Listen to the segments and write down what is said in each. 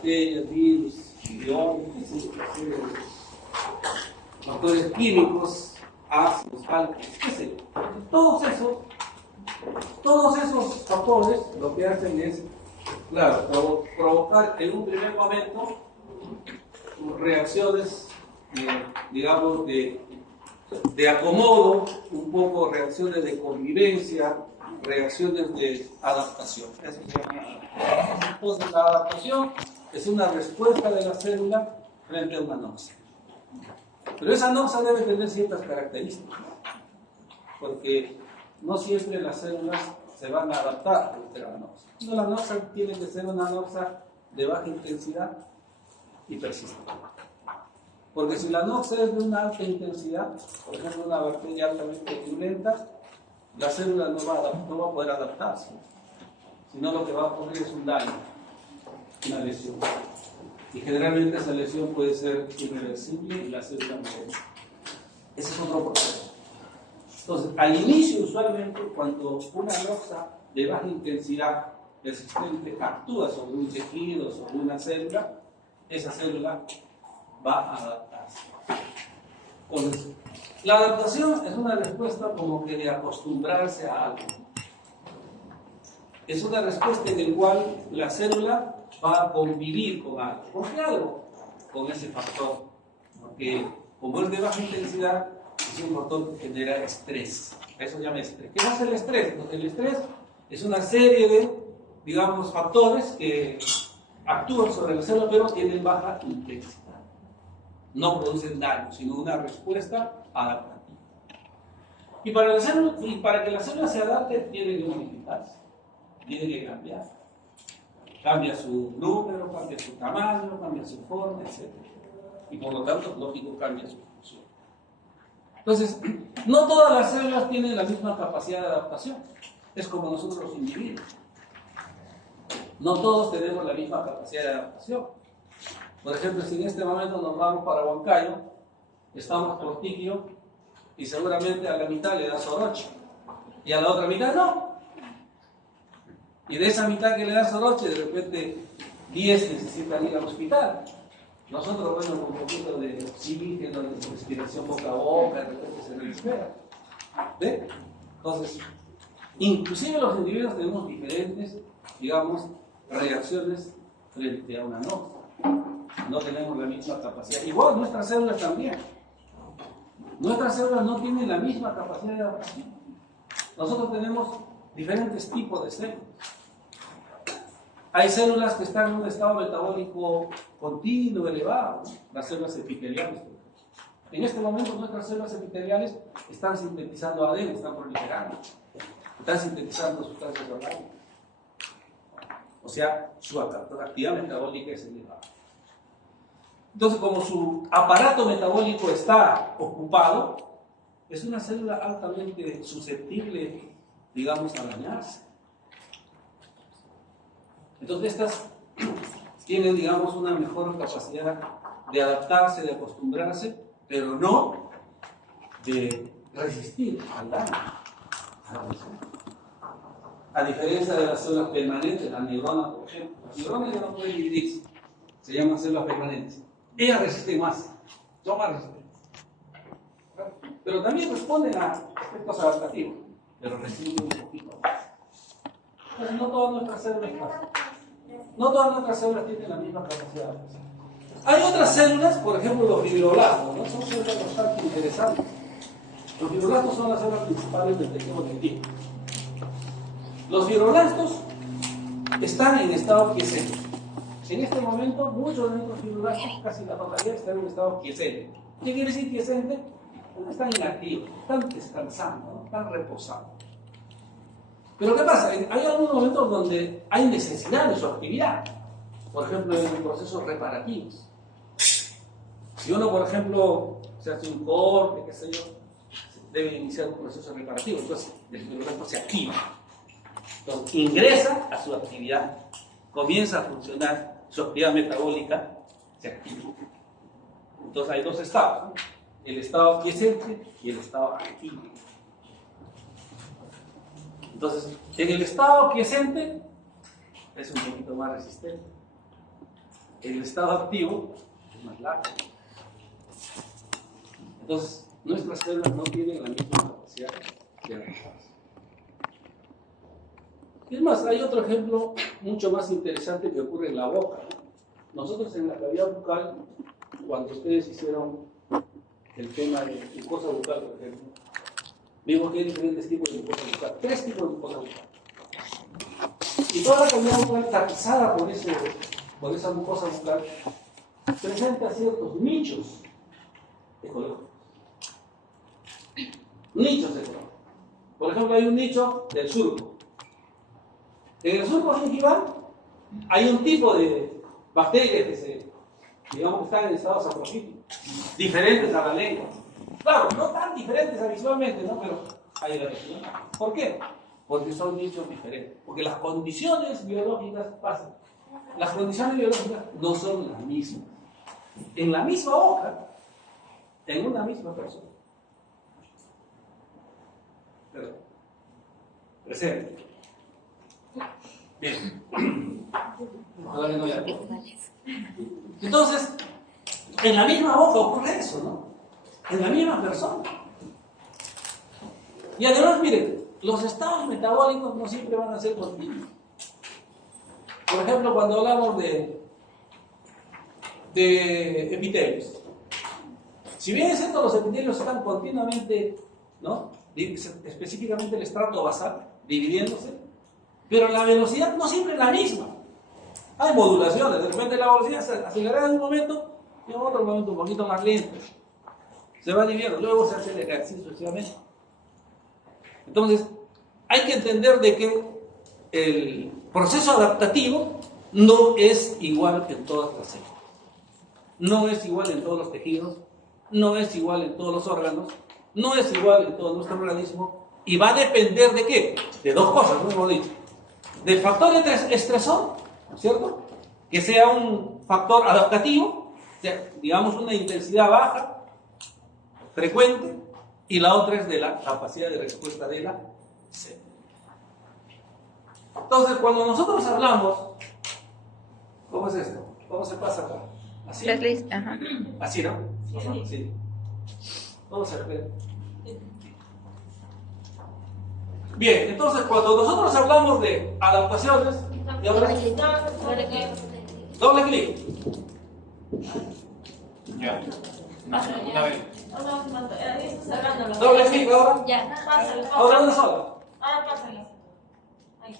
bacterias, virus, biomas, factores químicos, ácidos, álcalis, qué sé yo. Todos esos factores lo que hacen es, claro, provocar en un primer momento reacciones, digamos, de acomodo, un poco reacciones de convivencia, reacciones de adaptación. Eso se llama. Entonces, la adaptación es una respuesta de la célula frente a una noxa. Pero esa noxa debe tener ciertas características, porque no siempre las células se van a adaptar a la noxa. No, la noxa tiene que ser una noxa de baja intensidad y persistente. Porque si la noxa es de una alta intensidad, por ejemplo una bacteria altamente virulenta, la célula no va a poder adaptarse, sino lo que va a ocurrir es un daño, una lesión. Y generalmente esa lesión puede ser irreversible y la célula muere. Ese es otro proceso. Entonces, al inicio, usualmente, cuando una noxa de baja intensidad persistente actúa sobre un tejido, sobre una célula, esa célula va a adaptarse. Entonces, la adaptación es una respuesta como que de acostumbrarse a algo. Es una respuesta en la cual la célula va a convivir con algo. ¿Con qué algo? Con ese factor. Porque como es de baja intensidad, es un factor que genera estrés. Eso se llama estrés. ¿Qué es el estrés? Pues el estrés es una serie de, digamos, factores que actúan sobre la célula, pero tienen baja intensidad. No producen daño, sino una respuesta adaptativa. Y para que la célula se adapte, tiene que modificarse, tiene que cambiar. Cambia su número, cambia su tamaño, cambia su forma, etc. Y por lo tanto, lógico, cambia su función. Entonces, no todas las células tienen la misma capacidad de adaptación. Es como nosotros los individuos. No todos tenemos la misma capacidad de adaptación. Por ejemplo, si en este momento nos vamos para Huancayo, estamos por Tiquio y seguramente a la mitad le da soroche y a la otra mitad no. Y de esa mitad que le da soroche, de repente 10 necesitan ir al hospital. Nosotros, bueno, con un poquito de oxígeno, de respiración boca a boca, de repente se recupera. ¿Ve? Entonces, inclusive los individuos tenemos diferentes, digamos, reacciones frente a una noxa. No tenemos la misma capacidad. Igual nuestras células también. Nuestras células no tienen la misma capacidad de adaptación. Nosotros tenemos diferentes tipos de células. Hay células que están en un estado metabólico continuo, elevado, las células epiteliales. En este momento nuestras células epiteliales están sintetizando ADN, están proliferando, están sintetizando sustancias orgánicas. O sea, su actividad metabólica es elevada. Entonces, como su aparato metabólico está ocupado, es una célula altamente susceptible, digamos, a dañarse. Entonces, estas tienen, digamos, una mejor capacidad de adaptarse, de acostumbrarse, pero no de resistir al daño. A diferencia de las células permanentes, las neuronas, por ejemplo. Las neuronas ya no pueden dividirse, se llaman células permanentes. Ellas resisten más, son más resistentes. Pero también responden a aspectos adaptativos, pero resisten un poquito más. Entonces, no todas nuestras células pasan. No todas nuestras células tienen la misma capacidad de adaptación. Hay otras células, por ejemplo los fibroblastos, ¿no? Son células bastante interesantes. Los fibroblastos son las células principales del tejido conectivo. Los fibroblastos están en estado quiescente. En este momento, muchos de nuestros fibroblastos, casi la totalidad, están en un estado quiescente. ¿Qué quiere decir quiescente? Están inactivos, están descansando, ¿no? Están reposando. Pero ¿qué pasa? Hay algunos momentos donde hay necesidad de su actividad. Por ejemplo, en procesos reparativos. Si uno, por ejemplo, se hace un corte, qué sé yo, debe iniciar un proceso reparativo. Entonces, el fibroblasto se activa. Entonces, ingresa a su actividad, comienza a funcionar, su actividad metabólica se activa. Entonces, hay dos estados, ¿no? El estado quiescente y el estado activo. Entonces, en el estado quiescente es un poquito más resistente. el estado activo es más largo. Entonces, nuestras células no tienen la misma capacidad de adaptarse. Es más, hay otro ejemplo mucho más interesante que ocurre en la boca. Nosotros en la cavidad bucal, cuando ustedes hicieron el tema de mucosa bucal, por ejemplo, vimos que hay diferentes tipos de mucosa bucal, 3 tipos de mucosa bucal. Y toda la cavidad bucal tapizada por esa mucosa bucal presenta ciertos nichos ecológicos. Nichos ecológicos. Por ejemplo, hay un nicho del surco. En el surco gingival hay un tipo de bacterias que están en estado saprofítico, diferentes a la lengua. Claro, no tan diferentes visualmente, ¿no? Pero hay variación. ¿Por qué? Porque son nichos diferentes. Porque las condiciones biológicas pasan. Las condiciones biológicas no son las mismas. En la misma hoja, en una misma persona. Perdón. Presente. Bien. Ahora no ya. Entonces, en la misma hoja ocurre eso, ¿no? En la misma persona. Y además, miren, los estados metabólicos no siempre van a ser continuos. Por ejemplo, cuando hablamos de epitelios. Si bien es cierto, los epitelios están continuamente, ¿no? Específicamente el estrato basal, dividiéndose, pero la velocidad no siempre es la misma. Hay modulaciones, de repente la velocidad se acelera en un momento y en otro momento un poquito más lento. Se va dividiendo, luego se acelera así sucesivamente. Entonces, hay que entender de que el proceso adaptativo no es igual en todas las células. No es igual en todos los tejidos, no es igual en todos los órganos, no es igual en todo nuestro organismo y va a depender de qué? De 2 cosas, como hemos dicho. Del factor estresor, ¿cierto? Que sea un factor adaptativo, o sea, digamos una intensidad baja, frecuente, y la otra es de la capacidad de respuesta de la célula. Entonces, cuando nosotros hablamos, ¿cómo es esto? ¿Cómo se pasa acá? ¿Así? Ajá. Así, ¿no? Sí. Vamos a ver. Bien, entonces cuando nosotros hablamos de adaptaciones, doble clic. Ya. Una vez. Doble clic ahora. Ya. Ahora una sola. Ah, pásala. Ahí.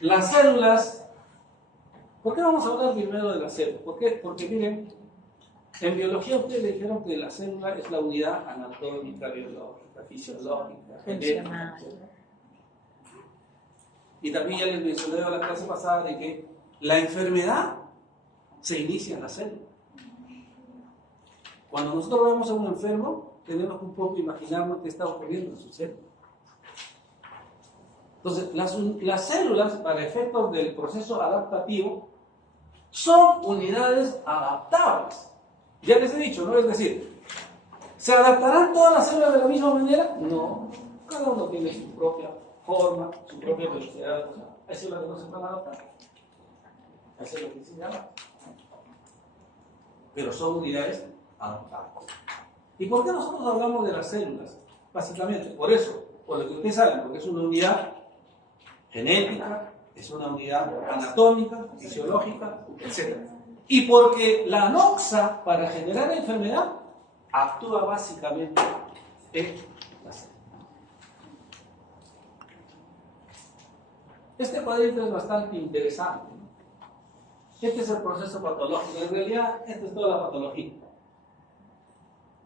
Las células. ¿Por qué vamos a hablar primero de las células? ¿Por qué? Porque miren, en biología ustedes le dijeron que la célula es la unidad anatómica, biológica, fisiológica, genética. Y también ya les mencioné en la clase pasada de que la enfermedad se inicia en la célula. Cuando nosotros vemos a un enfermo, tenemos que un poco imaginarnos qué está ocurriendo en su célula. Entonces, las células, para efectos del proceso adaptativo, son unidades adaptables. Ya les he dicho, ¿no? Es decir, ¿se adaptarán todas las células de la misma manera? No. Cada uno tiene su propia forma, su propia velocidad. O sea, hay células que no se pueden adaptar. Hay células que sí se adaptan. Pero son unidades adaptables. ¿Y por qué nosotros hablamos de las células? Básicamente, por eso, por lo que ustedes saben, porque es una unidad genética, es una unidad anatómica, fisiológica, etc. Y porque la anoxa, para generar enfermedad, actúa básicamente en la célula. Este cuadrito es bastante interesante. Este es el proceso patológico. En realidad, esta es toda la patología.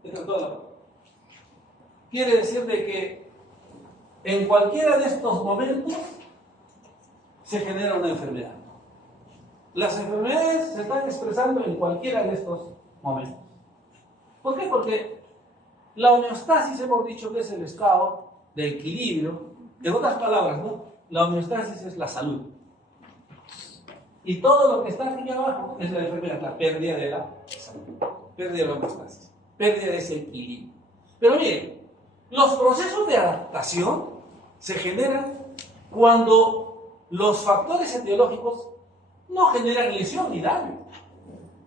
Esta es toda la patología. Quiere decir de que en cualquiera de estos momentos se genera una enfermedad. Las enfermedades se están expresando en cualquiera de estos momentos. ¿Por qué? Porque la homeostasis hemos dicho que es el estado de equilibrio. En otras palabras, ¿no? La homeostasis es la salud. Y todo lo que está aquí abajo es la enfermedad, la pérdida de la salud, pérdida de la homeostasis, pérdida de ese equilibrio. Pero miren, los procesos de adaptación se generan cuando los factores etiológicos no generan lesión ni daño.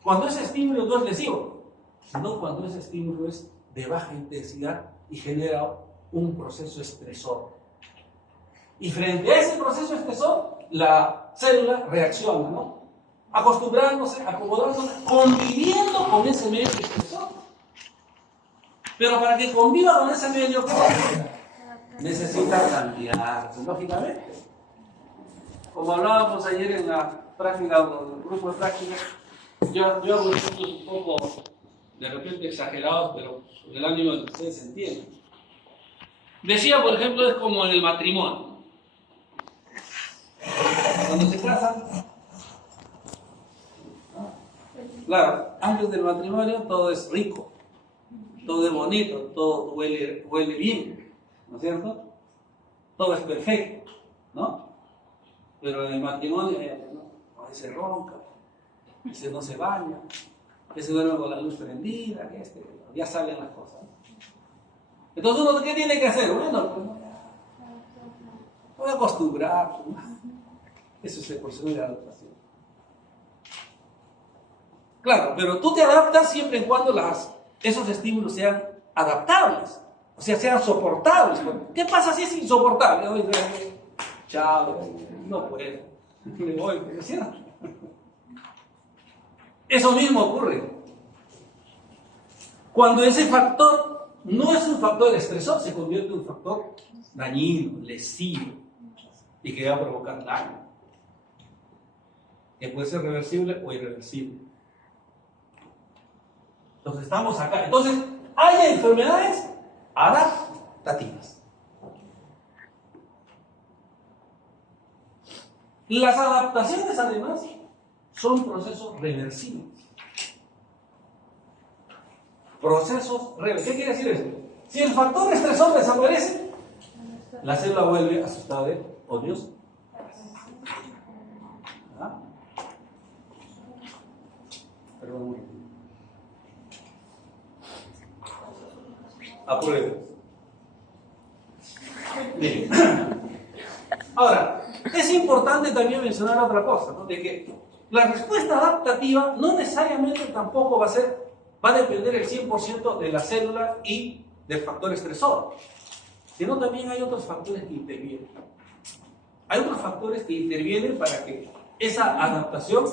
Cuando ese estímulo no es lesivo, sino cuando ese estímulo es de baja intensidad y genera un proceso estresor. Y frente a ese proceso estresor, la célula reacciona, ¿no? Acostumbrándose, acomodándose, conviviendo con ese medio estresor. Pero para que conviva con ese medio, ¿qué pasa? Necesita cambiar, lógicamente. Como hablábamos ayer en la práctica, en el grupo de práctica, yo hago ejemplos un poco, de repente exagerados, pero el ánimo de que ustedes entiendan. Decía, por ejemplo, es como en el matrimonio. Cuando se casan, claro, antes del matrimonio todo es rico, todo es bonito, todo huele bien, ¿no es cierto? Todo es perfecto, ¿no? Pero en el matrimonio, ¿no? Se ronca, ese no se baña, ese duerme con la luz prendida, ya salen las cosas. Entonces uno, ¿qué tiene que hacer? Bueno, pues, voy a acostumbrar. Eso es el proceso de adaptación. Claro, pero tú te adaptas siempre y cuando esos estímulos sean adaptables, o sea, sean soportables. ¿Qué pasa si es insoportable? Oye, chao, no puedo, me voy, ¿cierto? Eso mismo ocurre cuando ese factor no es un factor estresor, se convierte en un factor dañino, lesivo, y que va a provocar daño, que puede ser reversible o irreversible. Entonces estamos acá. Entonces, hay enfermedades adaptativas. Las adaptaciones, además, son procesos reversibles. ¿Qué quiere decir eso? Si el factor estresor desaparece, la célula vuelve a su estado de homeostasis. ¿Ah? Perdón. Apruebe. Bien. Ahora, es importante también mencionar otra cosa, ¿no? De que la respuesta adaptativa no necesariamente tampoco va a depender el 100% de la célula y del factor estresor, sino también hay otros factores que intervienen. Hay otros factores que intervienen para que esa adaptación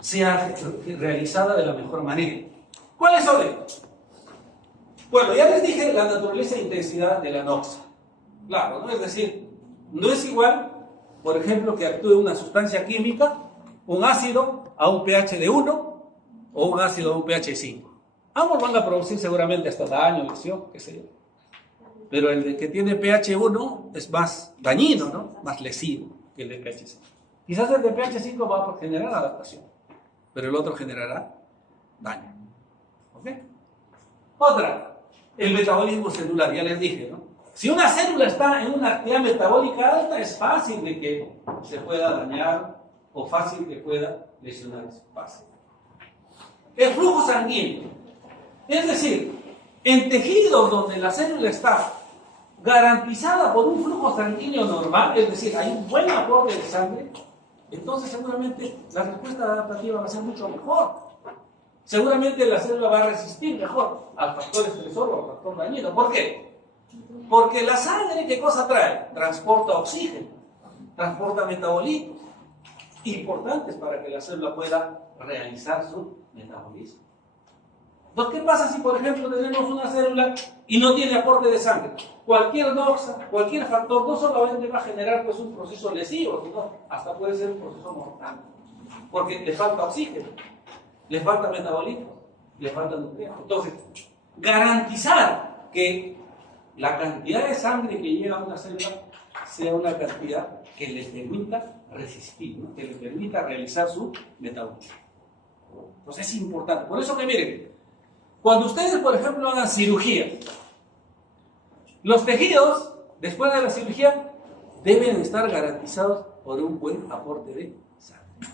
sea realizada de la mejor manera. ¿Cuáles son ellos? Bueno, ya les dije la naturaleza e intensidad de la noxa. Claro, ¿no? Es decir, no es igual, por ejemplo, que actúe una sustancia química, un ácido a un pH de 1 o un ácido a un pH de 5. Ambos van a producir seguramente hasta daño, lesión, qué sé yo. Pero el que tiene pH 1 es más dañino, ¿no? Más lesivo que el de pH 5. Quizás el de pH 5 va a generar adaptación, pero el otro generará daño. ¿Ok? Otra, el metabolismo celular, ya les dije, ¿no? Si una célula está en una actividad metabólica alta, es fácil de que se pueda dañar o fácil que pueda lesionarse. Fácil. El flujo sanguíneo. Es decir, en tejidos donde la célula está garantizada por un flujo sanguíneo normal, es decir, hay un buen aporte de sangre, entonces seguramente la respuesta adaptativa va a ser mucho mejor. Seguramente la célula va a resistir mejor al factor estresor o al factor dañino. ¿Por qué? Porque la sangre, ¿qué cosa trae? Transporta oxígeno, transporta metabolitos, importantes para que la célula pueda realizar su metabolismo. Entonces, ¿qué pasa si, por ejemplo, tenemos una célula y no tiene aporte de sangre? Cualquier noxa, cualquier factor, no solamente va a generar pues, un proceso lesivo, sino hasta puede ser un proceso mortal. Porque le falta oxígeno, le falta metabolitos, le falta nutrientes. Entonces, garantizar que la cantidad de sangre que llega a una célula sea una cantidad que le permita resistir, ¿no? Que le permita realizar su metabolismo. Entonces es importante. Por eso que miren, cuando ustedes, por ejemplo, hagan cirugía, los tejidos, después de la cirugía, deben estar garantizados por un buen aporte de sangre.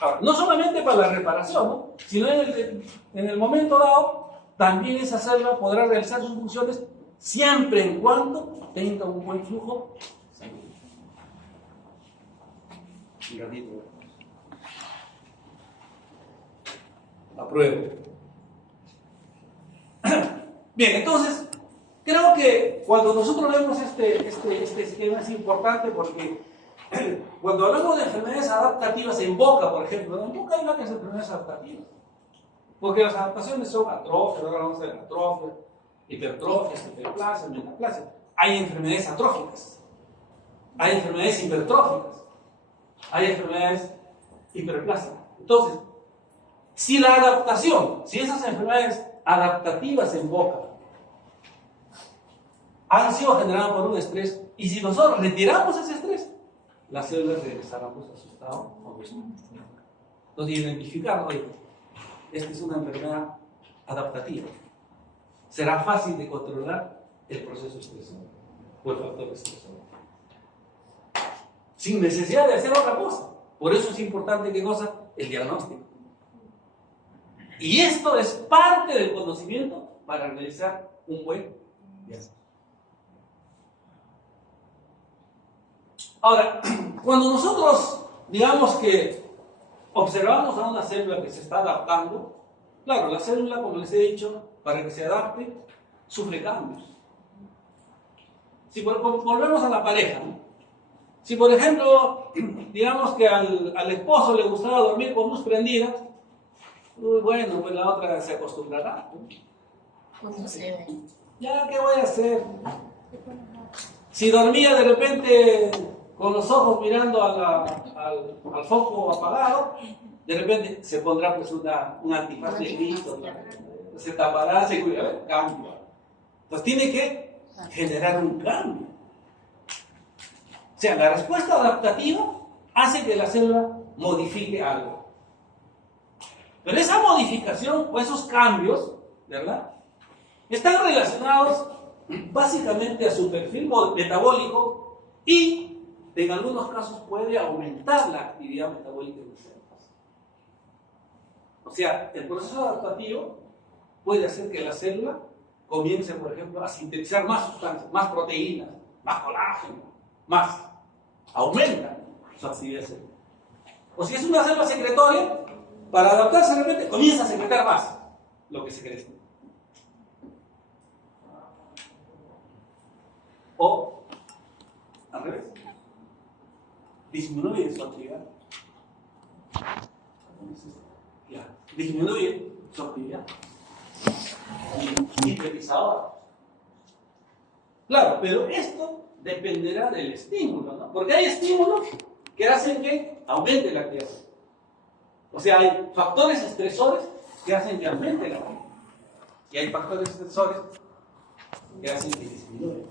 Ahora, no solamente para la reparación, ¿no? Sino en el momento dado, también esa célula podrá realizar sus funciones siempre en cuando tenga un buen flujo sanguíneo. Un ratito. Apruebo. Bien, entonces, creo que cuando nosotros vemos este esquema es importante porque cuando hablamos de enfermedades adaptativas en boca, por ejemplo, en boca hay varias enfermedades adaptativas. Porque las adaptaciones son atrofias, ahora vamos a ver atrofia, hipertrofias, hiperplasia, metaplasia. Hay enfermedades atróficas, hay enfermedades hipertróficas, hay enfermedades hiperplásicas. Entonces, si la adaptación, si esas enfermedades adaptativas en boca han sido generadas por un estrés, y si nosotros retiramos ese estrés, las células regresarán a su estado original. Entonces, identificar, oye, esta es una enfermedad adaptativa. Será fácil de controlar el proceso estresor o el factor estresor, sin necesidad de hacer otra cosa. Por eso es importante, ¿qué cosa? El diagnóstico. Y esto es parte del conocimiento para realizar un buen diagnóstico. Ahora, cuando nosotros, digamos que observamos a una célula que se está adaptando, claro, la célula, como les he dicho, para que se adapte, sufre cambios. Si volvemos a la pareja, ¿no? Si por ejemplo, digamos que al esposo le gustaba dormir con luz prendida, bueno, pues la otra se acostumbrará, ¿no? No se ve. Ya, ¿qué voy a hacer? Si dormía de repente con los ojos mirando al foco apagado, de repente se pondrá pues un antifaz negrito, se tapará, se cuidará, cambio. Entonces tiene que generar un cambio. O sea, la respuesta adaptativa hace que la célula modifique algo. Pero esa modificación o esos cambios, ¿verdad?, están relacionados básicamente a su perfil metabólico y en algunos casos puede aumentar la actividad metabólica de las células. O sea, el proceso adaptativo puede hacer que la célula comience, por ejemplo, a sintetizar más sustancias, más proteínas, más colágeno, más. Aumenta su actividad celular. O si es una célula secretoria, para adaptarse de repente comienza a secretar más lo que secreta. O al revés, disminuye su actividad. Disminuye su actividad sintetizadora. Claro, pero esto dependerá del estímulo, ¿no? Porque hay estímulos que hacen que aumente la actividad. O sea, hay factores estresores que hacen que aumente la actividad. Y hay factores estresores que hacen que disminuya.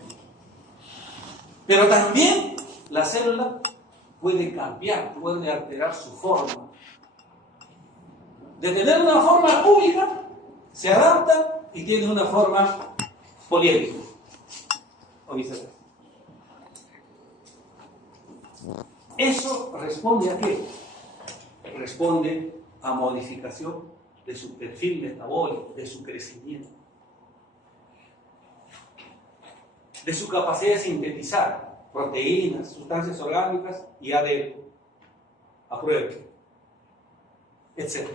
Pero también la célula puede cambiar, puede alterar su forma. De tener una forma cúbica, se adapta y tiene una forma poliédrica. O viceversa. ¿Eso responde a qué? Responde a modificación de su perfil metabólico, de su crecimiento, de su capacidad de sintetizar proteínas, sustancias orgánicas y ADN, apruebo, etc.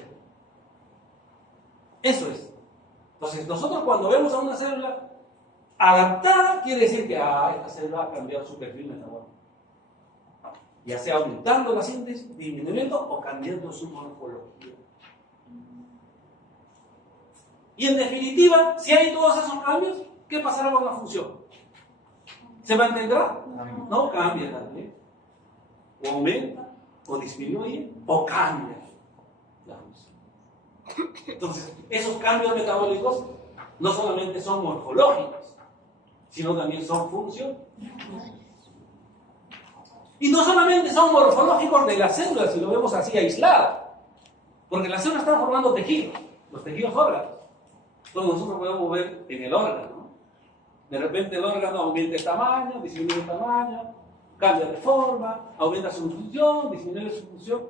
Eso es. Entonces, nosotros cuando vemos a una célula adaptada, quiere decir que esta célula ha cambiado su perfil metabólico. Ya sea aumentando la síntesis, disminuyendo o cambiando su morfología. Y en definitiva, si hay todos esos cambios, ¿qué pasará con la función? ¿Se mantendrá? No cambia también. O aumenta, o disminuye, o cambia la función. Entonces, esos cambios metabólicos no solamente son morfológicos, sino también son funcionales. Y no solamente son morfológicos de las células, si lo vemos así aislada, porque las células están formando tejidos, los tejidos órganos. Entonces nosotros podemos ver en el órgano, ¿no? De repente el órgano aumenta el tamaño, disminuye el tamaño, cambia de forma, aumenta su función, disminuye su función.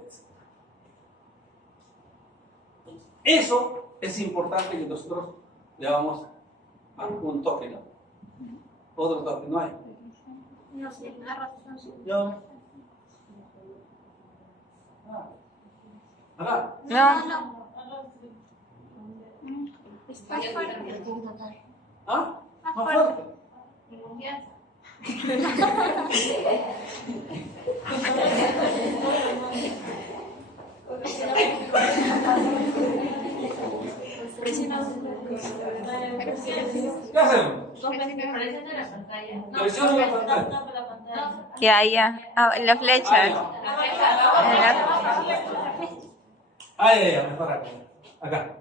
Eso es importante que nosotros le damos un toque, ¿no?, Otro toque, no hay. No sé, la razón sí. Yo. Acá. No. Está fuerte. ¿Ah? Más fuerte. ¿Qué hacemos? Presiona la pantalla. Ya. Ah, la flecha. Ya, mejor acá. Acá.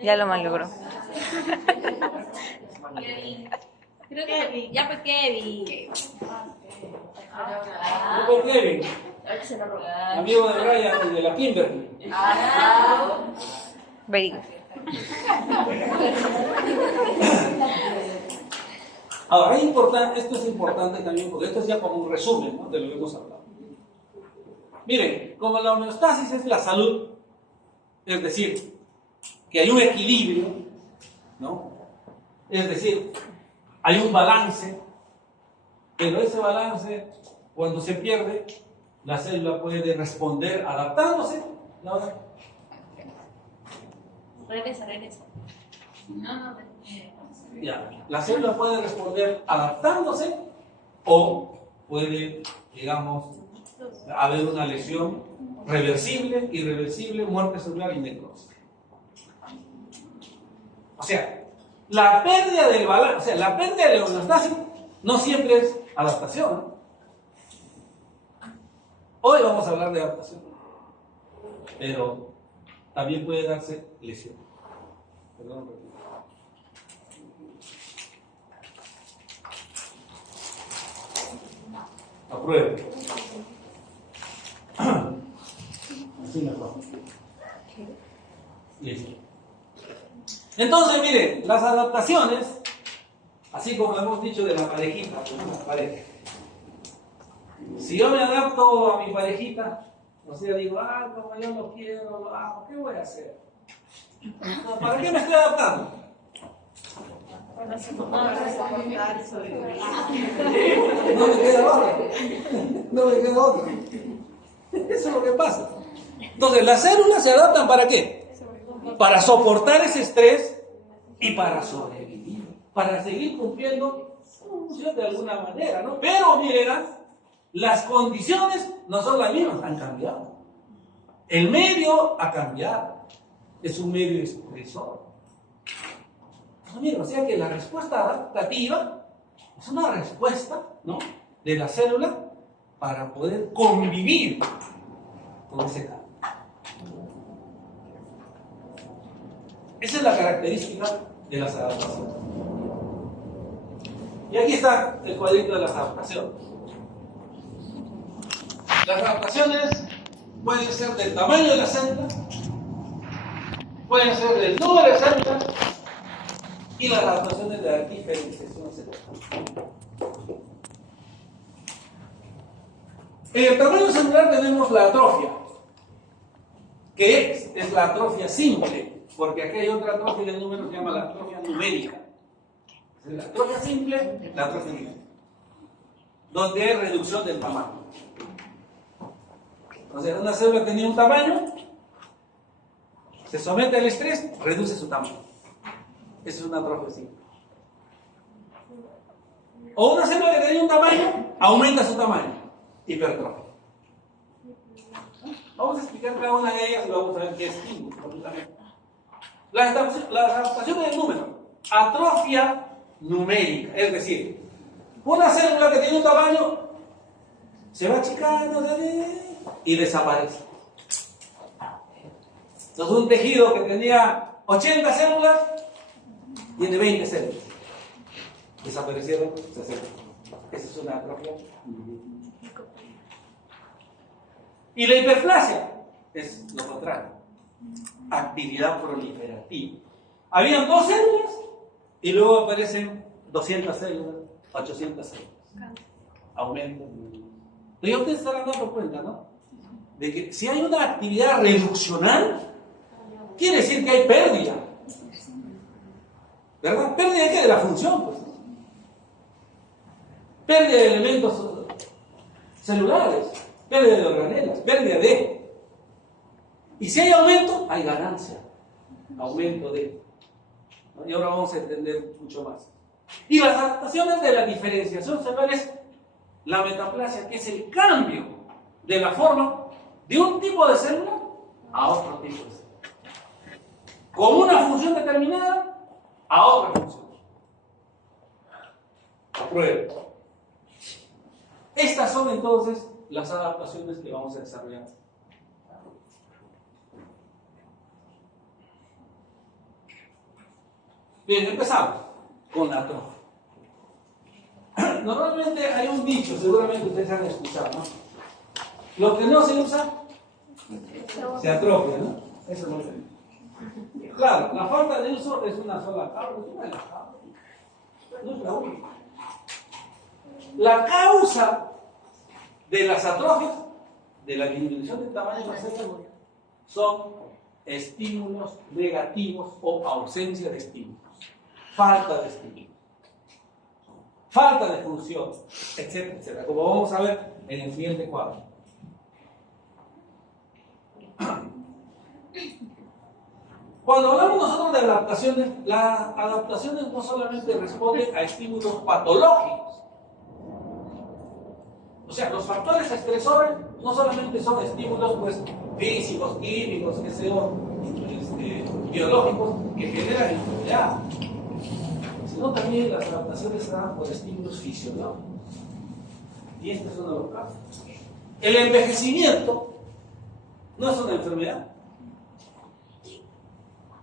Ya lo malogró. Creo que ya pues Kevin. ¿Por Kevin? Amigo de Brian y de la Kimberly. Very good. Ahora, esto es importante también, porque esto es ya como un resumen, ¿no?, de lo que hemos hablado. Miren, como la homeostasis es la salud, es decir, que hay un equilibrio, ¿no? Es decir, hay un balance, pero ese balance, cuando se pierde, la célula puede responder adaptándose. ¿No? Regresa. Ya. La célula puede responder adaptándose o puede, digamos, haber una lesión reversible, irreversible, muerte celular y necrosis. O sea, la pérdida del balance, o sea, la pérdida de la homeostasis no siempre es adaptación, ¿no? Hoy vamos a hablar de adaptación, pero también puede darse lesión. Perdón. Apruebe. Así mejor. Listo. Entonces, miren, las adaptaciones, así como hemos dicho de la parejita, la pareja. Si yo me adapto a mi parejita, o sea, digo, como yo lo quiero, lo amo, ¿qué voy a hacer? ¿Para qué me estoy adaptando? No me queda otra. No me queda otra. Eso es lo que pasa. Entonces, las células se adaptan ¿para qué? Para soportar ese estrés y para sobrevivir, para seguir cumpliendo su función de alguna manera, ¿no? Pero miren, las condiciones no son las mismas, han cambiado. El medio ha cambiado. Es un medio estresor. O sea que la respuesta adaptativa es una respuesta, ¿no?, de la célula para poder convivir con ese cambio. Esa es la característica de las adaptaciones. Y aquí está el cuadrito de las adaptaciones. Las adaptaciones pueden ser del tamaño de la célula, pueden ser del número de células, y las adaptaciones de la diferenciación celular. En el tamaño celular tenemos la atrofia, que es la atrofia simple, porque aquí hay otra atrofia de números que se llama la atrofia numérica. La atrofia simple, la atrofia numérica, donde hay reducción del tamaño. O sea, una célula tenía un tamaño, se somete al estrés, reduce su tamaño. Esa es una atrofia simple. O una célula que tenía un tamaño, aumenta su tamaño. Hipertrofia. Vamos a explicar cada una de ellas y vamos a ver qué es absolutamente. Las adaptaciones del número. Atrofia numérica. Es decir, una célula que tiene un tamaño se va achicando y desaparece. Entonces, un tejido que tenía 80 células tiene 20 células. Desaparecieron 60. Esa es una atrofia. Y la hiperplasia es lo contrario. Actividad proliferativa. Habían 2 células y luego aparecen 200 células, 800 células. Aumenta. Pero ya ustedes estarán dando cuenta, ¿no?, de que si hay una actividad reduccional, quiere decir que hay pérdida. ¿Verdad? ¿Pérdida de qué? De la función, pues. Pérdida de elementos celulares, pérdida de organelas, pérdida de. Y si hay aumento, hay ganancia. Aumento de. ¿No? Y ahora vamos a entender mucho más. Y las adaptaciones de la diferenciación celular es la metaplasia, que es el cambio de la forma de un tipo de célula a otro tipo de célula. Con una función determinada a otra función. Apruebo. Estas son entonces las adaptaciones que vamos a desarrollar. Bien, empezamos con la atrofia. Normalmente hay un dicho, seguramente ustedes han escuchado, ¿no? Lo que no se usa, se atrofia, ¿no? Eso no se. Claro, la falta de uso es una sola causa, no es la única. La causa de las atrofias, de la disminución del tamaño de las células, son estímulos negativos o ausencia de estímulos, falta de estímulos, falta de función, etcétera, etcétera, como vamos a ver en el siguiente cuadro. Cuando hablamos nosotros de adaptaciones, las adaptaciones no solamente responden a estímulos patológicos. O sea, los factores estresores no solamente son estímulos pues, físicos, químicos, biológicos que generan enfermedad, sino también las adaptaciones se dan por estímulos fisiológicos. Y este es uno de los casos. El envejecimiento no es una enfermedad.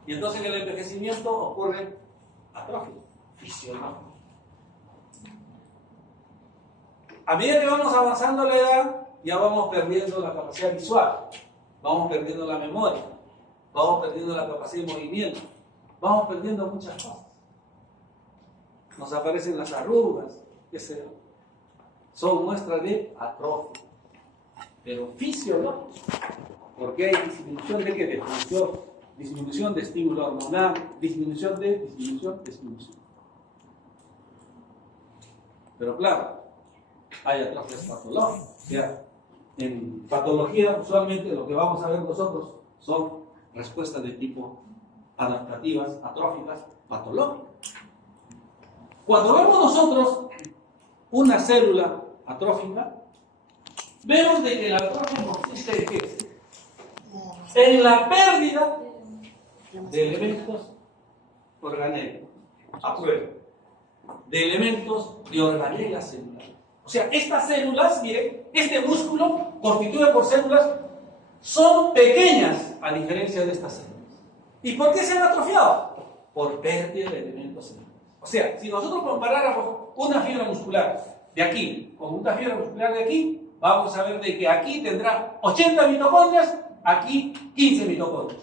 Y entonces en el envejecimiento ocurre atrofia fisiológica. A medida que vamos avanzando la edad, ya vamos perdiendo la capacidad visual, vamos perdiendo la memoria, vamos perdiendo la capacidad de movimiento, vamos perdiendo muchas cosas. Nos aparecen las arrugas, qué sé yo. Son muestras de atrofia, pero fisiológica, porque hay disminución de qué? De función, disminución de estímulo hormonal, disminución. Pero claro, hay atrofias patológicas. O sea, en patología, usualmente lo que vamos a ver nosotros son respuestas de tipo adaptativas, atróficas, patológicas. Cuando vemos nosotros una célula atrófica, vemos de que la atrofia consiste en qué? En la pérdida de elementos organélicos, de elementos de organelas celulares. O sea, estas células, miren, este músculo constituido por células son pequeñas a diferencia de estas células. ¿Y por qué se han atrofiado? Por pérdida de elementos celulares. O sea, si nosotros comparáramos una fibra muscular de aquí con una fibra muscular de aquí, vamos a ver de que aquí tendrá 80 mitocondrias, aquí 15 mitocondrias.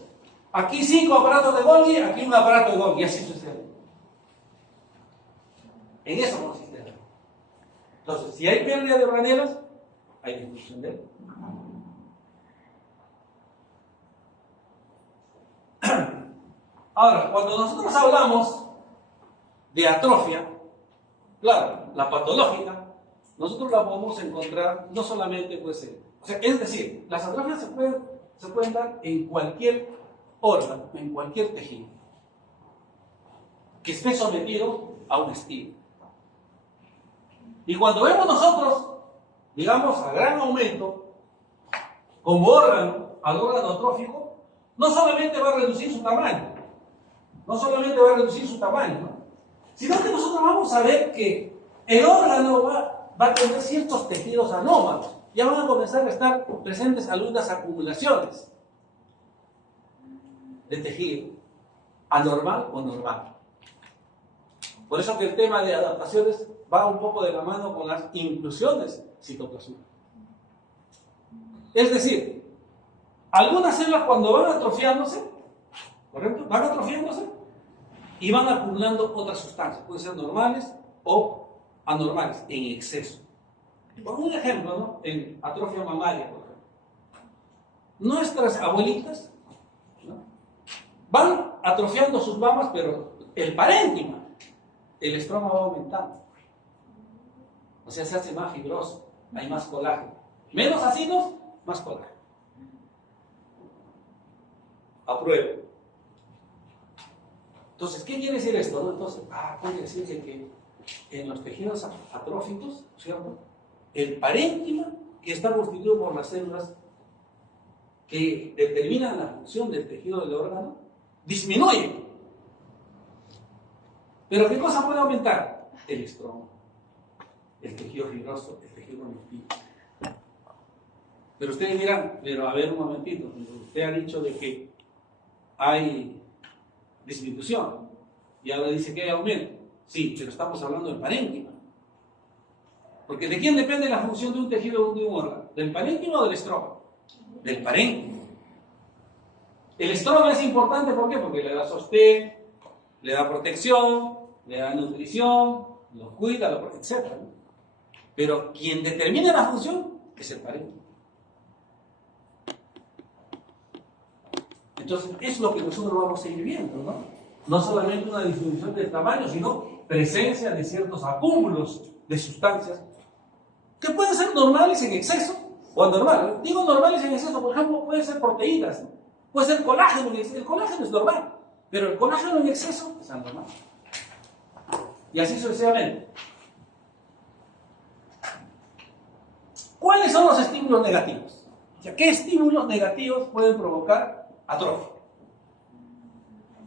Aquí 5 aparatos de Golgi, aquí un aparato de Golgi, y así sucede. En eso consiste. Entonces, si hay pérdida de organelas, hay disminución de él. Ahora, cuando nosotros hablamos de atrofia, claro, la patológica, nosotros la podemos encontrar no solamente, pues, o sea, es decir, las atrofias se pueden dar en cualquier órgano, en cualquier tejido que esté sometido a un estímulo. Y cuando vemos nosotros, digamos, a gran aumento, como órgano, al órgano atrófico, no solamente va a reducir su tamaño, ¿no? Sino que nosotros vamos a ver que el órgano va a tener ciertos tejidos anómalos. Ya van a comenzar a estar presentes algunas acumulaciones de tejido, anormal o normal. Por eso que el tema de adaptaciones va un poco de la mano con las inclusiones citoplasmáticas. Es decir, algunas células cuando van atrofiándose, ¿correcto? Van atrofiándose y van acumulando otras sustancias, pueden ser normales o anormales, en exceso. Por un ejemplo, ¿no? En atrofia mamaria, por ejemplo. Nuestras abuelitas, ¿no? Van atrofiando sus mamas, pero el parénquima, el estroma va aumentando. O sea, se hace más fibroso, hay más colágeno. Menos ácidos, más colágeno. Apruebo. Entonces, ¿qué quiere decir esto? ¿No? Entonces, quiere decir que en los tejidos atróficos, ¿cierto? El parénquima, que está constituido por las células que determinan la función del tejido del órgano, disminuye. ¿Pero qué cosa puede aumentar? El estroma, el tejido fibroso, el tejido conectivo. Pero ustedes dirán, pero a ver un momentito, usted ha dicho de que hay disminución y ahora dice que hay aumento. Sí, pero estamos hablando del parénquima. Porque ¿de quién depende la función de un tejido o de un órgano? ¿Del parénquima o del estroma? Del parénquima. El estroma es importante, ¿por qué? Porque le da sostén, le da protección, le da nutrición, lo cuida, etc. Pero quien determina la función es el parénquima. Entonces, es lo que nosotros vamos a ir viendo, ¿no? No solamente una disminución del tamaño, sino presencia de ciertos acúmulos de sustancias que pueden ser normales en exceso o anormales. Digo normales en exceso, por ejemplo, pueden ser proteínas, ¿no? Puede ser colágeno en exceso. El colágeno es normal, pero el colágeno en exceso es anormal. Y así sucesivamente. ¿Cuáles son los estímulos negativos? O sea, ¿qué estímulos negativos pueden provocar atrofia?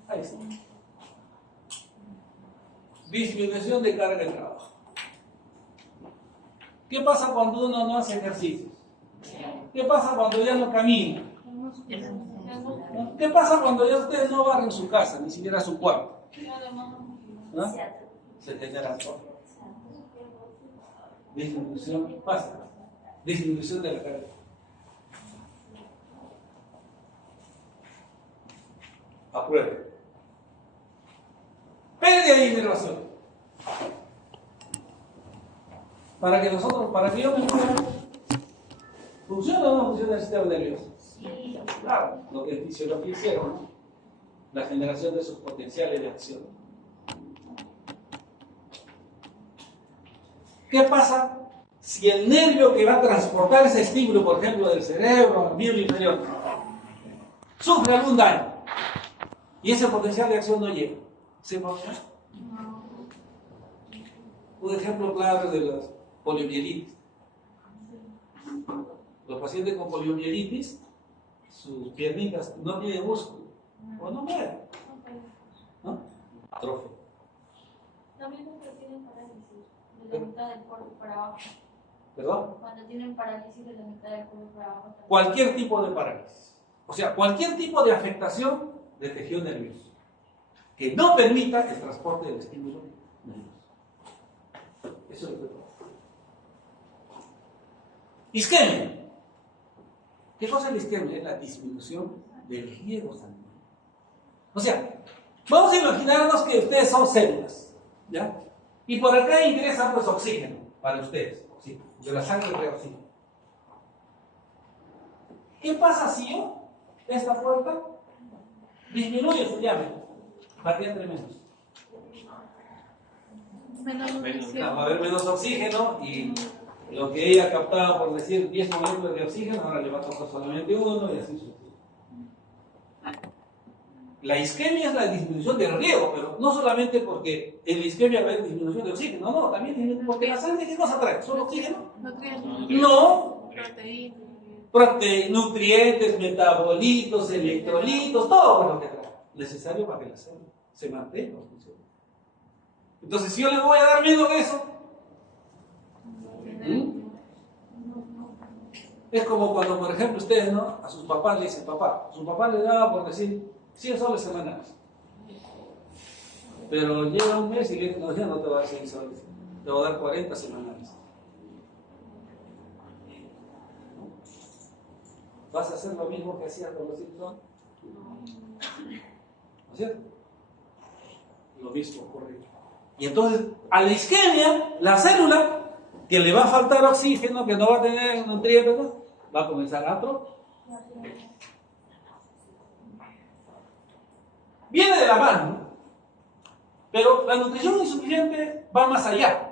Ahí está. Disminución de carga de trabajo. ¿Qué pasa cuando uno no hace ejercicios? ¿Qué pasa cuando ya no camina? ¿No? ¿Qué pasa cuando ya ustedes no barren su casa, ni siquiera su cuarto? ¿No? Se genera atrofia. Disminución, pasa. Disminución de la carga. Apruebo. Pérdida de inervación. Para que yo me mueva, ¿funciona o no funciona el sistema nervioso? Sí. Claro, lo que en fisiología hicieron, ¿no? La generación de sus potenciales de acción. ¿Qué pasa si el nervio que va a transportar ese estímulo, por ejemplo, del cerebro al miembro inferior, sufre algún daño y ese potencial de acción no llega? ¿Se moverá? Un ejemplo claro de la poliomielitis. Los pacientes con poliomielitis, sus piernitas no tienen músculo, o no mueven, ¿no? Atrofia. También porque tienen parálisis de la mitad del cuerpo para abajo. ¿Perdón? Cuando tienen parálisis de la mitad del cuerpo para abajo. También. Cualquier tipo de parálisis. O sea, cualquier tipo de afectación del tejido nervioso que no permita el transporte del estímulo nervioso. Eso es lo que pasa. Isquemia. ¿Qué cosa es la isquemia? Es la disminución del riego sanguíneo. O sea, vamos a imaginarnos que ustedes son células, ¿ya? Y por acá ingresa pues oxígeno para ustedes, oxígeno, de la sangre de oxígeno. ¿Qué pasa si yo, esta puerta, disminuye su diámetro? Va a tener menos. Va a haber menos oxígeno y lo que ella captaba, por decir, 10 moléculas de oxígeno, ahora le va a tocar solamente uno y así sucede. La isquemia es la disminución del riego, pero no solamente porque en la isquemia va a haber disminución de oxígeno, no, también porque la sangre, ¿qué cosa trae? ¿Solo oxígeno? No. Proteínas, nutrientes, metabolitos, electrolitos, todo lo que trae. Necesario para que la célula se mantenga funcionando. Entonces, si yo le voy a dar menos de eso, es como cuando, por ejemplo, ustedes, ¿no? A sus papás le dicen, papá, su papá le daba, por decir, 100 soles semanales. Pero llega un mes y le dicen, no, ya no te va a dar 100 soles, te va a dar 40 semanales. ¿Vas a hacer lo mismo que hacías con los hijos? ¿No es cierto? Lo mismo ocurre. Y entonces, a la isquemia, la célula que le va a faltar oxígeno, que no va a tener nutrientes, ¿no? Va a comenzar a atrofiar. Viene de la mano Pero la nutrición insuficiente va más allá.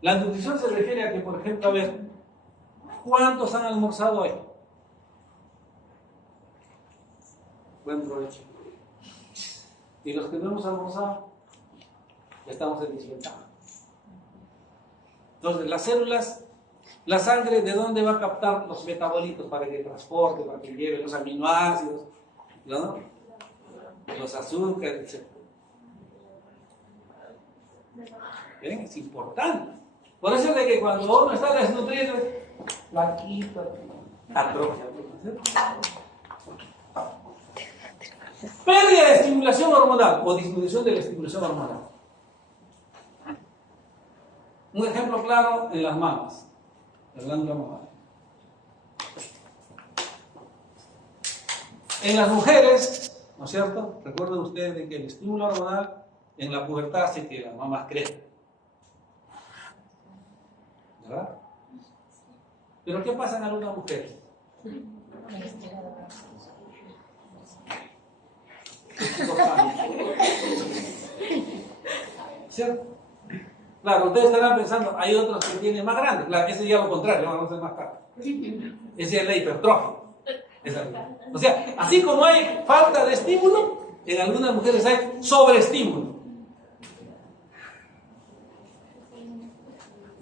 La nutrición se refiere a que, por ejemplo, a ver, ¿cuántos han almorzado hoy? Buen provecho. Y los que no hemos almorzado, ya estamos en desventaja. Entonces, las células, la sangre, ¿de dónde va a captar los metabolitos para que transporte, para que lleve los aminoácidos, ¿no? Los azúcares, etc.? ¿Ven? Es importante. Por eso es de que cuando uno está desnutrido, la quita, atrofia. Pérdida de estimulación hormonal o disminución de la estimulación hormonal. Un ejemplo claro en las mamas, la glándula mamaria. En las mujeres, ¿no es cierto? Recuerden ustedes de que el estímulo hormonal en la pubertad hace que las mamas crezcan. ¿Verdad? Pero ¿qué pasa en algunas mujeres? ¿Cierto? Claro, ustedes estarán pensando, hay otros que tienen más grandes. Claro, ese ya lo contrario, van a ser más caros. Esa es la hipertrofia. O sea, así como hay falta de estímulo, en algunas mujeres hay sobreestímulo.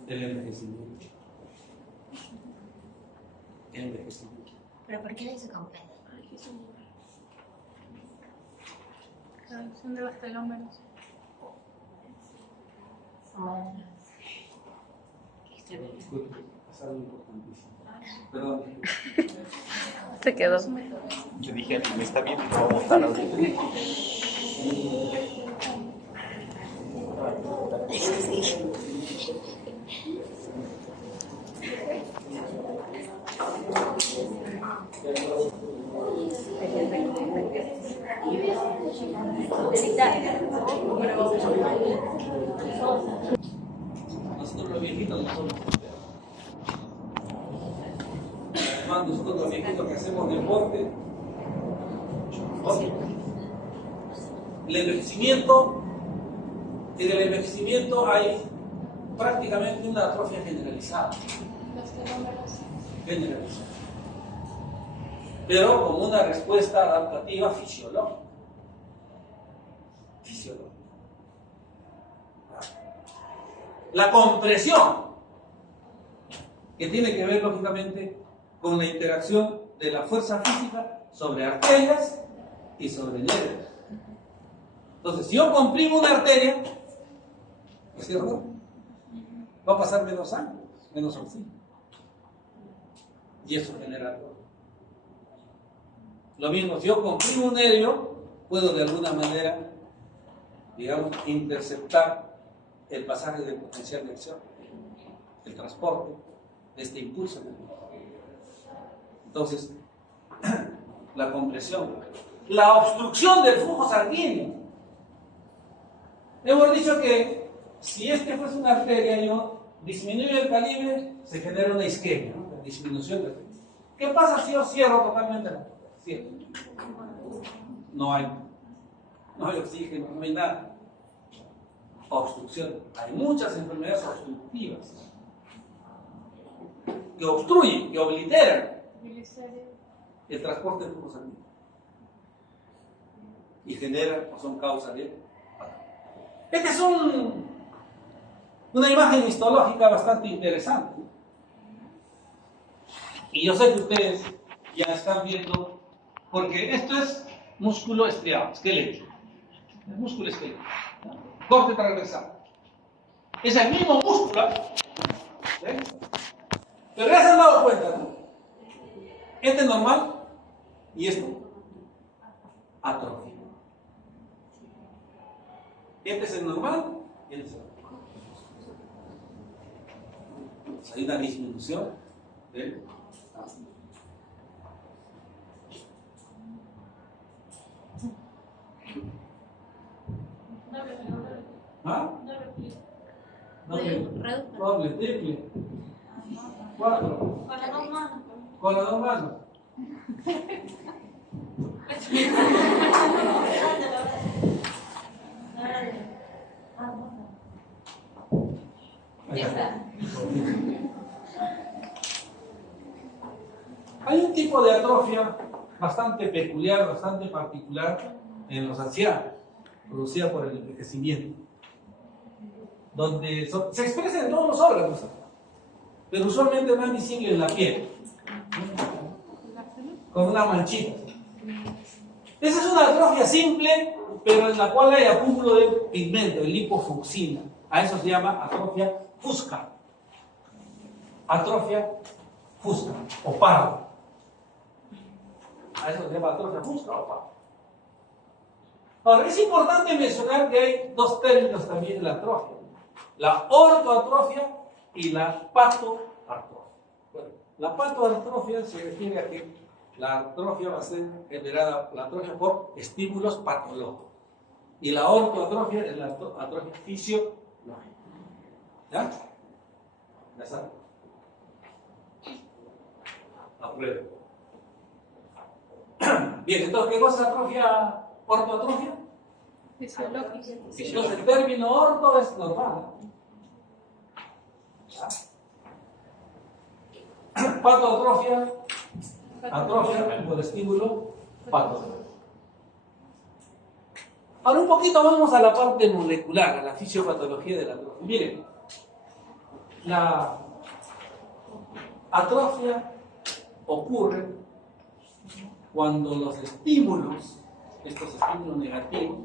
El envejecimiento. El envejecimiento. ¿Pero por qué le hizo completo? Son de los telómeros. Disculpe, es algo importantísimo. Perdón. Se quedó. Yo dije, me está bien, no vamos a estar ahorita. Nosotros los viejitos no somos. Además, nosotros los viejitos que hacemos deporte, el envejecimiento, en el envejecimiento hay prácticamente una atrofia generalizada. Los telómeros. Generalizada. Pero como una respuesta adaptativa fisiológica. La compresión, que tiene que ver lógicamente con la interacción de la fuerza física sobre arterias y sobre nervios. Entonces, si yo comprimo una arteria, ¿no es cierto? Va a pasar menos sangre, menos oxígeno. Y eso genera dolor. Lo mismo, si yo comprimo un nervio, puedo de alguna manera, digamos, interceptar el pasaje del potencial de acción, el transporte de este impulso. Entonces, la compresión, la obstrucción del flujo sanguíneo. Hemos dicho que si este fuese una arteria, yo disminuyo el calibre, se genera una isquemia, ¿no? La disminución del calibre. ¿Qué pasa si yo cierro totalmente la arteria? Cierro. No hay oxígeno, no hay nada. Obstrucción. Hay muchas enfermedades obstructivas que obstruyen, que obliteran el transporte del flujo sanguíneo y generan o son causa de. Esta es una imagen histológica bastante interesante. Y yo sé que ustedes ya están viendo, porque esto es músculo estriado, esqueleto. El músculo esqueleto. Corte transversal. Es el mismo músculo. ¿Sí? Pero ya se han dado cuenta, ¿no? Este es normal y esto atrofia. Este es el normal y este es el atrofia. Pues hay una disminución del. ¿Ah? Doble, triple. 4. Con las dos manos. Con las dos manos. Ahí está. Hay un tipo de atrofia bastante peculiar, bastante particular en los ancianos, producida por el envejecimiento, donde se expresa en todos los órganos, pero usualmente más visible en la piel, con una manchita. Esa es una atrofia simple, pero en la cual hay acúmulo de pigmento, de lipofucsina. A eso se llama atrofia fusca. Atrofia fusca o pardo. A eso se llama atrofia fusca o pardo. Ahora, es importante mencionar que hay dos términos también en la atrofia: la ortoatrofia y la patoatrofia. Bueno, la patoatrofia se refiere a que la atrofia va a ser generada, la atrofia por estímulos patológicos. Y la ortoatrofia es la atrofia fisiológica. ¿Ya? ¿Ya saben? Apruebo. Bien, entonces, ¿qué cosa es atrofia? ¿Ortoatrofia? Fisiológico. Entonces, el término orto es normal. Patoatrofia, atrofia por estímulo patológico. Ahora un poquito vamos a la parte molecular, a la fisiopatología de la atrofia. Miren, la atrofia ocurre cuando los estímulos, estos estímulos negativos,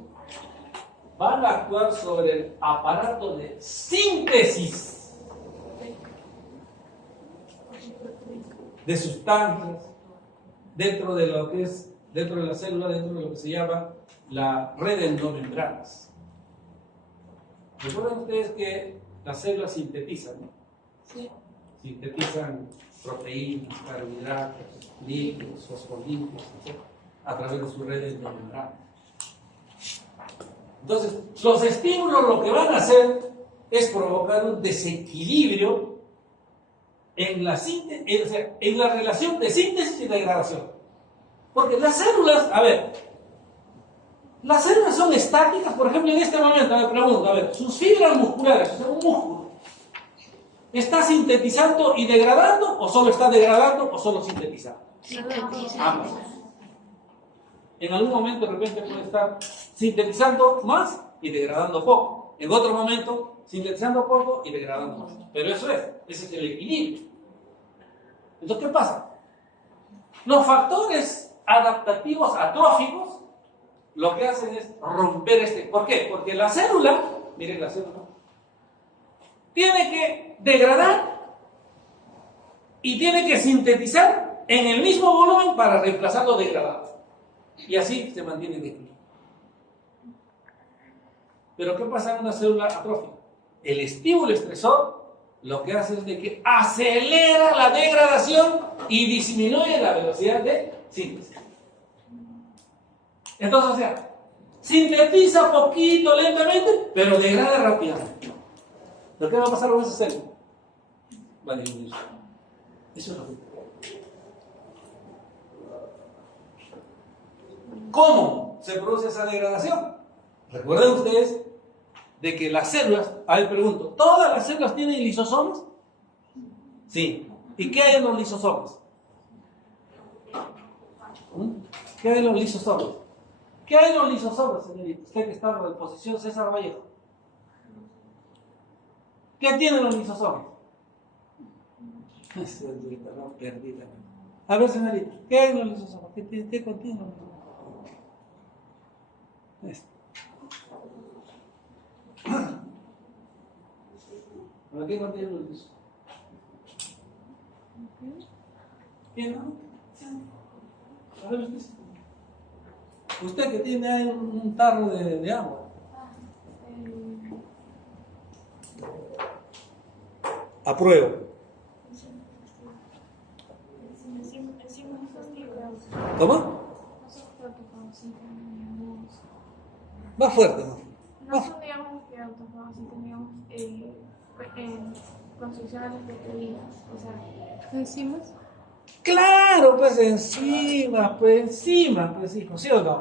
van a actuar sobre el aparato de síntesis de sustancias dentro de lo que es, dentro de la célula, dentro de lo que se llama la red de endomembranas. Recuerden ustedes que las células sintetizan, ¿no? Sí. Sintetizan proteínas, carbohidratos, lípidos, fosfolípidos, etc., a través de su red de endomembrana. Entonces, los estímulos lo que van a hacer es provocar un desequilibrio en la relación de síntesis y degradación. Porque las células, a ver, las células son estáticas. Por ejemplo, en este momento, me pregunto, a ver, sus fibras musculares, o sea, un músculo, ¿está sintetizando y degradando, o solo está degradando, o solo sintetizando? Ambas. En algún momento de repente puede estar sintetizando más y degradando poco. En otro momento, sintetizando poco y degradando más. Pero ese es el equilibrio. Entonces, ¿qué pasa? Los factores adaptativos atróficos lo que hacen es romper este. ¿Por qué? Porque la célula, miren la célula, tiene que degradar y tiene que sintetizar en el mismo volumen para reemplazar lo degradado. Y así se mantiene en equilibrio. Pero ¿qué pasa en una célula atrófica? El estímulo estresor lo que hace es de que acelera la degradación y disminuye la velocidad de síntesis. Entonces, o sea, sintetiza poquito, lentamente, pero degrada rápidamente. ¿Pero qué va a pasar con esa célula? Va a disminuir. Eso es lo que... ¿Cómo se produce esa degradación? Recuerden ustedes de que las células, a ver, pregunto, ¿todas las células tienen lisosomas? Sí. ¿Y qué hay en los lisosomas? ¿Qué hay en los lisosomas? ¿Qué hay en los lisosomas, señorita? Usted que está en posición César Vallejo. ¿Qué tienen los lisosomas? Señorita, no, perdida. A ver, señorita, ¿qué hay en los lisosomas? ¿Qué contienen los lisosomas? ¿Para qué contiene los lisosomas? ¿Quién no? A ver usted que tiene ahí un tarro de agua. Apruebo. ¿Cómo? Más fuerte, ¿no? No teníamos que autofagocito, teníamos construcciones de proteínas, o sea, enzimas. Claro, pues enzimas, hijo, ¿sí o no?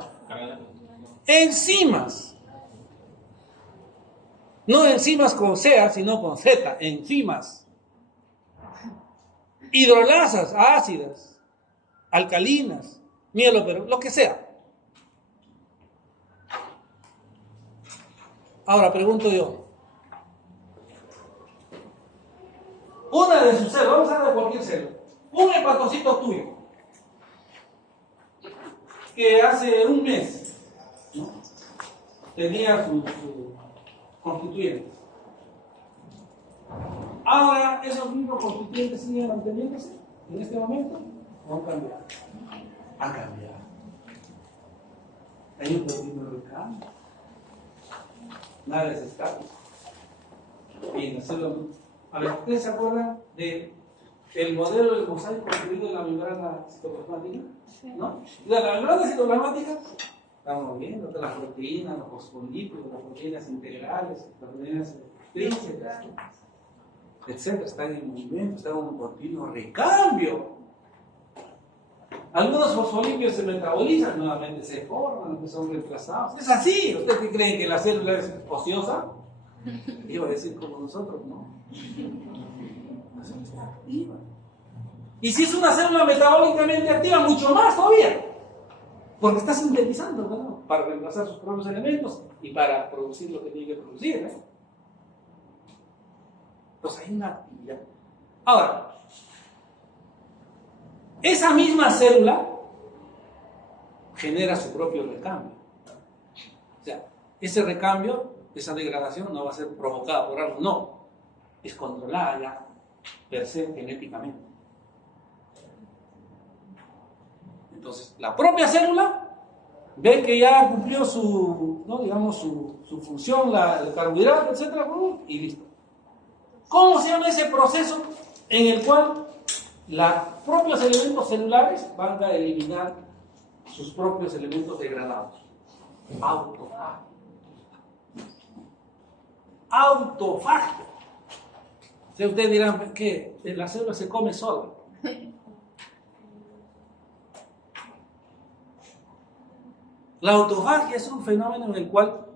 Enzimas. No enzimas con C, sino con Z, enzimas. Hidrolasas ácidas, alcalinas, mieloperoxidadas, lo que sea. Ahora pregunto yo, una de sus células, vamos a hablar de cualquier célula, un hepatocito tuyo, que hace un mes, ¿no?, tenía su constituyentes. Ahora, ¿esos mismos constituyentes siguen manteniéndose en este momento o han cambiado? Han cambiado. Hay un continuo de cambio. Nada es estático. Bien, a ver, ¿ustedes se acuerdan del modelo del mosaico construido en la membrana citoplasmática? Sí. ¿No? La membrana citoplasmática, estamos viendo las proteínas, los fosfolípidos, las proteínas integrales, las proteínas extrínsecas, etcétera, están en movimiento, están en un continuo recambio. Algunos fosfolípidos se metabolizan, nuevamente se forman, son reemplazados. Es así. ¿Ustedes qué creen, que la célula es ociosa? Iba a decir como nosotros, ¿no? La célula está activa. Y si es una célula metabólicamente activa, mucho más todavía. Porque está sintetizando, ¿no?, para reemplazar sus propios elementos y para producir lo que tiene que producir, ¿no? Entonces hay una actividad. Ahora, esa misma célula genera su propio recambio. O sea, ese recambio, esa degradación no va a ser provocada por algo, no. Es controlada ya, per se, genéticamente. Entonces, la propia célula ve que ya cumplió su, ¿no?, digamos, su función, el carbohidrato, etcétera, y listo. ¿Cómo se llama ese proceso en el cual los propios elementos celulares van a eliminar sus propios elementos degradados? Autofagia. Autofagia. O sea, ustedes dirán, ¿qué? La célula se come sola. La autofagia es un fenómeno en el cual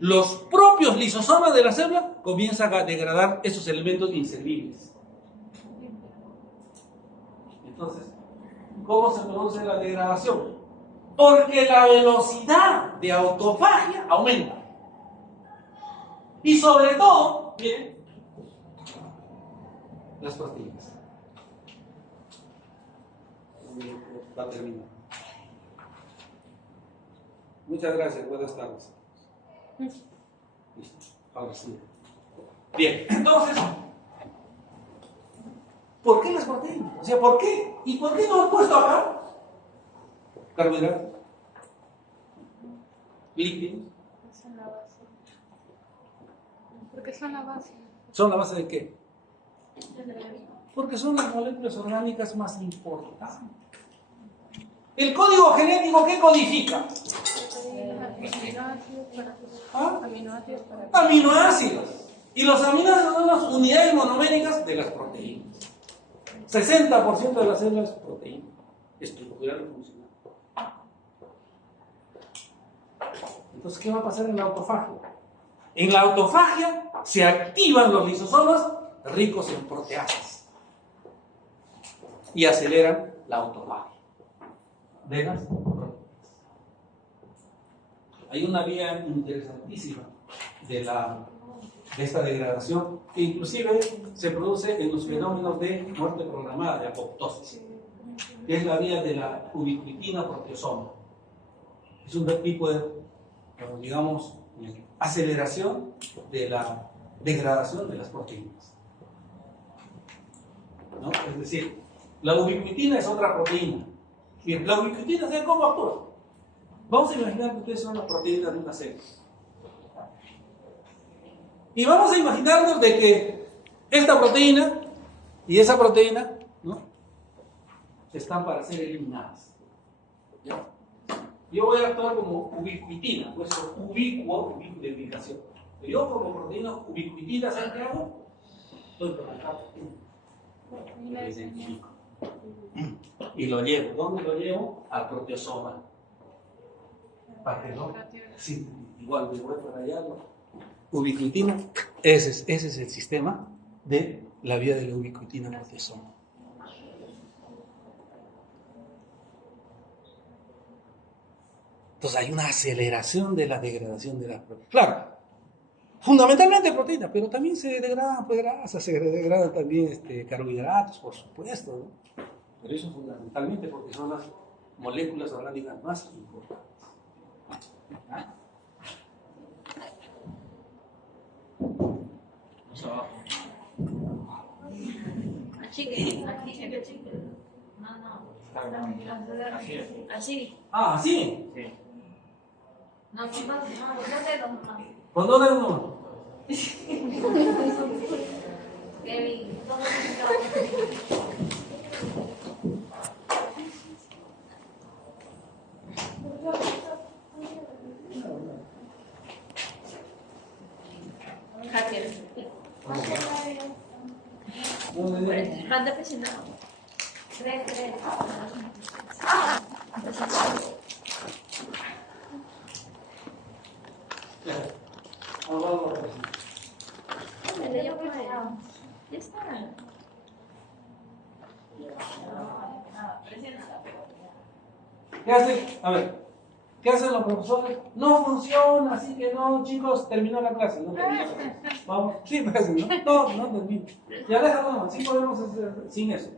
los propios lisosomas de la célula comienzan a degradar esos elementos inservibles. Entonces, ¿cómo se produce la degradación? Porque la velocidad de autofagia aumenta. Y sobre todo, miren, las proteínas. Va a terminar. Muchas gracias, buenas tardes. Listo, ahora sí. Bien, entonces, ¿por qué las proteínas? O sea, ¿por qué? ¿Y por qué no he puesto acá carbohidratos, lípidos? Son la base. ¿Por qué son la base? ¿Son la base de qué? Porque son las moléculas orgánicas más importantes. ¿El código genético qué codifica? ¿Ah? Aminoácidos para... Aminoácidos. Y los aminoácidos son las unidades monoméricas de las proteínas. 60% de las células es proteína, estructural y funcional. Entonces, ¿qué va a pasar en la autofagia? En la autofagia se activan los lisosomas ricos en proteasas y aceleran la autofagia de las proteínas. Hay una vía interesantísima de esta degradación que inclusive se produce en los fenómenos de muerte programada, de apoptosis, que es la vía de la ubiquitina proteosoma. Es un tipo de, digamos, aceleración de la degradación de las proteínas, ¿no? Es decir, la ubiquitina es otra proteína. Bien, la ubiquitina, ¿saben cómo actúa? Vamos a imaginar que ustedes son las proteínas de una célula. Y vamos a imaginarnos de que esta proteína y esa proteína, ¿no?, están para ser eliminadas. ¿Ya? Yo voy a actuar como ubiquitina, pues ubicuo de ubicación. Yo como proteína ubiquitina, ¿saben qué hago? Estoy por acá. Lo identifico. Y lo llevo. ¿Dónde lo llevo? Al proteosoma. Para que no. Sí, igual me voy para allá, ¿no? ubiquitina, ese es el sistema de la vía de la ubiquitina proteasoma. Entonces hay una aceleración de la degradación de las proteínas. Claro, fundamentalmente proteínas, pero también se degradan pues, grasas, se degradan también carbohidratos, por supuesto, ¿no? Pero eso fundamentalmente porque son las moléculas orgánicas más importantes. ¿Ah? Vamos abajo. Achique. No. Así. Ah, ¿sí? Sí. No, no dedos, no. ¿Con dónde uno? Kevin, ¿dónde Hacker. Anda presionado. Tres. Ya está. ¿Qué hace? A ver, ¿qué hacen los profesores? No funciona, así que no, chicos, terminó la clase. No terminó la clase. Vamos, sí, pues, no termino. Ya déjalo, sí podemos hacer sin eso.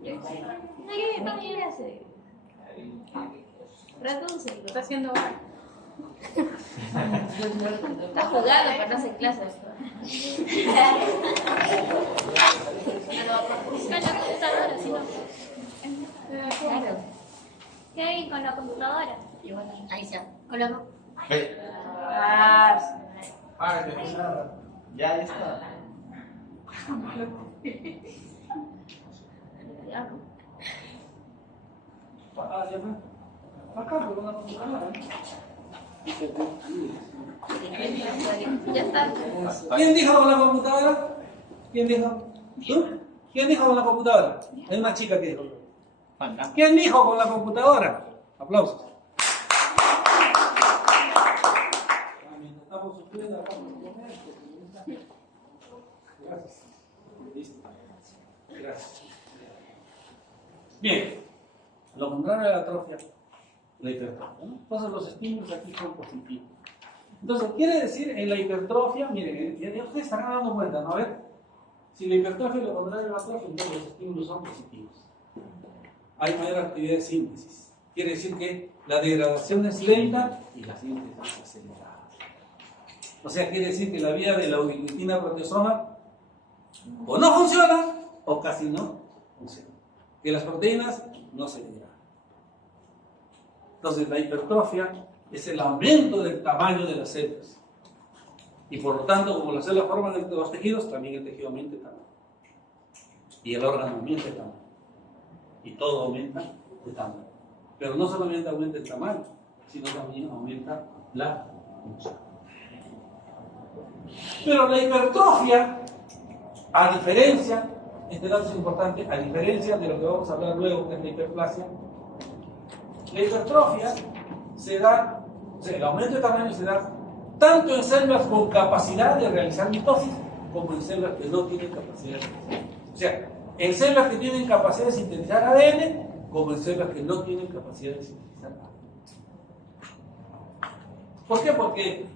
No quiere hacer. Reduce. Está haciendo mal. Está jugando, pero no hace clases. Con la computadora, si no. Claro. ¿Qué hay con la computadora? Ahí está. Con la Ya está. Ah, ya fue. Acá, pero una computadora. Ya está. ¿Quién dijo con la computadora? ¿Quién dijo? ¿Tú? ¿Quién dijo con la computadora? Hay una chica que dijo. ¿Quién dijo con la computadora? Aplausos. Estamos sufriendo acá. Gracias. Listo. Gracias. Bien. Lo contrario de la atrofia, la hipertrofia, ¿no? Entonces los estímulos aquí son positivos. Entonces, quiere decir en la hipertrofia, miren, ya ustedes están dando cuenta, ¿no? A ver, si la hipertrofia es lo contrario de la atrofia, entonces los estímulos son positivos. Hay mayor actividad de síntesis. Quiere decir que la degradación es lenta y la síntesis es acelerada. O sea, quiere decir que la vía de la ubiquitina proteasoma o no funciona o casi no funciona. Que las proteínas no se degradan. Entonces, la hipertrofia es el aumento del tamaño de las células. Y por lo tanto, como las células forman los tejidos, también el tejido aumenta de tamaño. Y el órgano aumenta de tamaño. Y todo aumenta de tamaño. Pero no solamente aumenta el tamaño, sino también aumenta la función. Pero la hipertrofia, a diferencia, este dato es importante, a diferencia de lo que vamos a hablar luego, que es la hiperplasia, la hipertrofia se da, o sea, el aumento de tamaño se da tanto en células con capacidad de realizar mitosis como en células que no tienen capacidad de realizar. O sea, en células que tienen capacidad de sintetizar ADN como en células que no tienen capacidad de sintetizar ADN. ¿Por qué? Porque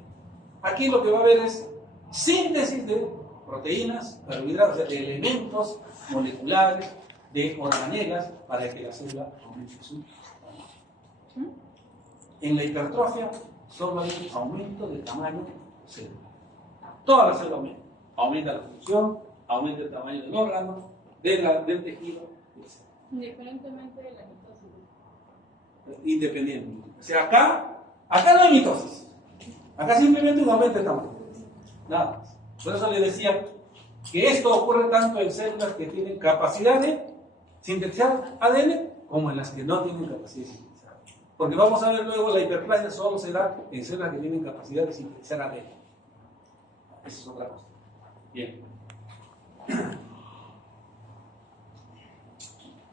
aquí lo que va a haber es síntesis de proteínas, carbohidratos, o sea, de elementos moleculares, de organelas, para que la célula aumente su tamaño. En la hipertrofia solo hay un aumento de tamaño celular. Toda la célula aumenta. Aumenta la función, aumenta el tamaño del órgano, del tejido, etc. Independientemente de la mitosis. Independientemente. O sea, acá no hay mitosis. Acá simplemente un aumento de tamaño. Nada más. Por eso le decía que esto ocurre tanto en células que tienen capacidad de sintetizar ADN como en las que no tienen capacidad de sintetizar ADN. Porque vamos a ver luego la hiperplasia solo se da en células que tienen capacidad de sintetizar ADN. Esa es otra cosa. Bien.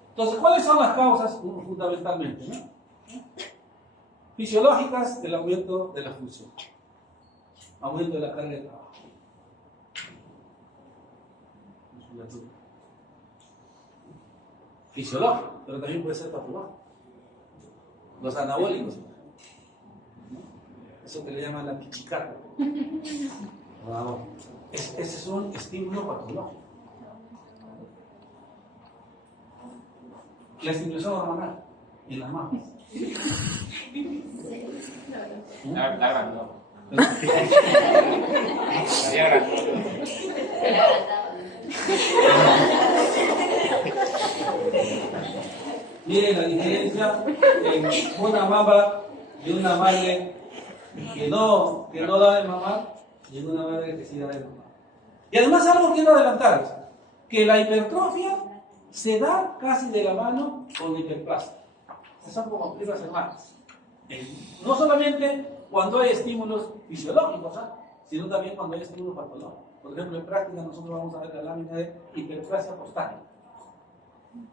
Entonces, ¿cuáles son las causas fundamentalmente, ¿no? Fisiológicas del aumento de la función? aumento de la carga de trabajo. Fisiológico, pero también puede ser patológico. Los anabólicos, eso que le llaman la pichicata. Ese es un estímulo patológico. La estimulación hormonal en las mamas. La grandota. Miren la diferencia en una mama de una madre que no da de mamar y en una madre que sí da de mamar. Y además algo quiero adelantarles, que la hipertrofia se da casi de la mano con la hiperplasia. Son como primas hermanas. No solamente cuando hay estímulos fisiológicos, sino también cuando hay estímulos patológicos. Por ejemplo, en práctica nosotros vamos a ver la lámina de hiperplasia prostática.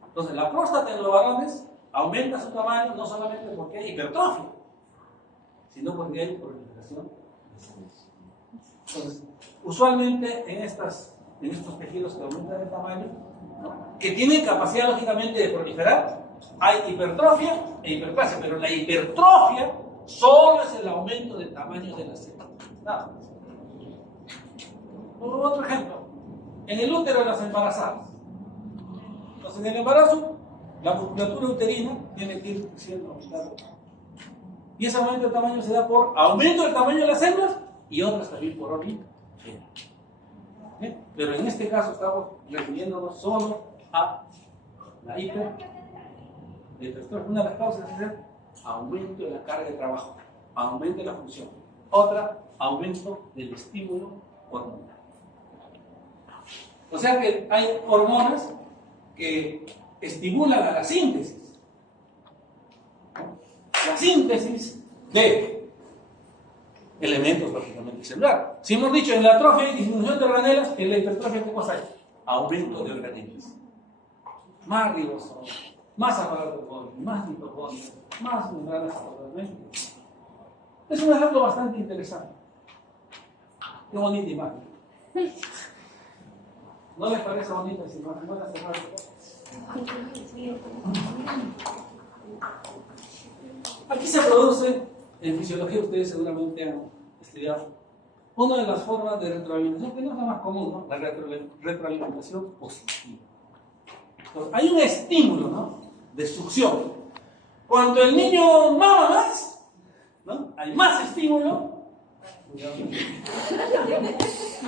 Entonces, la próstata en los varones aumenta su tamaño no solamente porque hay hipertrofia, sino porque hay proliferación de células. Entonces, usualmente en estos tejidos que aumentan el tamaño, que tienen capacidad lógicamente de proliferar, hay hipertrofia e hiperplasia, pero la hipertrofia solo es el aumento del tamaño de las células. Nada más. Otro ejemplo, en el útero de las embarazadas. Entonces, en el embarazo, la musculatura uterina tiene que ir creciendo, aumentando. Y ese aumento del tamaño se da por aumento del tamaño de las células y otras también por orden. Pero en este caso estamos refiriéndonos solo a la hipertrofia. Una de las causas es el aumento de la carga de trabajo, aumento de la función. Otra, aumento del estímulo hormonal. O sea que hay hormonas que estimulan a la síntesis. La síntesis de elementos prácticamente celulares. Si hemos dicho en la atrofia y disminución de organelas, en la hipertrofia, ¿qué cosa hay? Aumento de organelas. Más ribosomas, más aparato, más mitocondrias, más membranas apoptosas. Es un ejemplo bastante interesante. Qué bonita imagen. ¿No les parece bonita esa imagen? Buenas tardes. Aquí se produce, en fisiología ustedes seguramente han estudiado, una de las formas de retroalimentación, que no es la más común, ¿no? La retroalimentación positiva. Entonces, hay un estímulo, ¿no?, de succión. Cuando el niño mama más, ¿no?, hay más estímulo.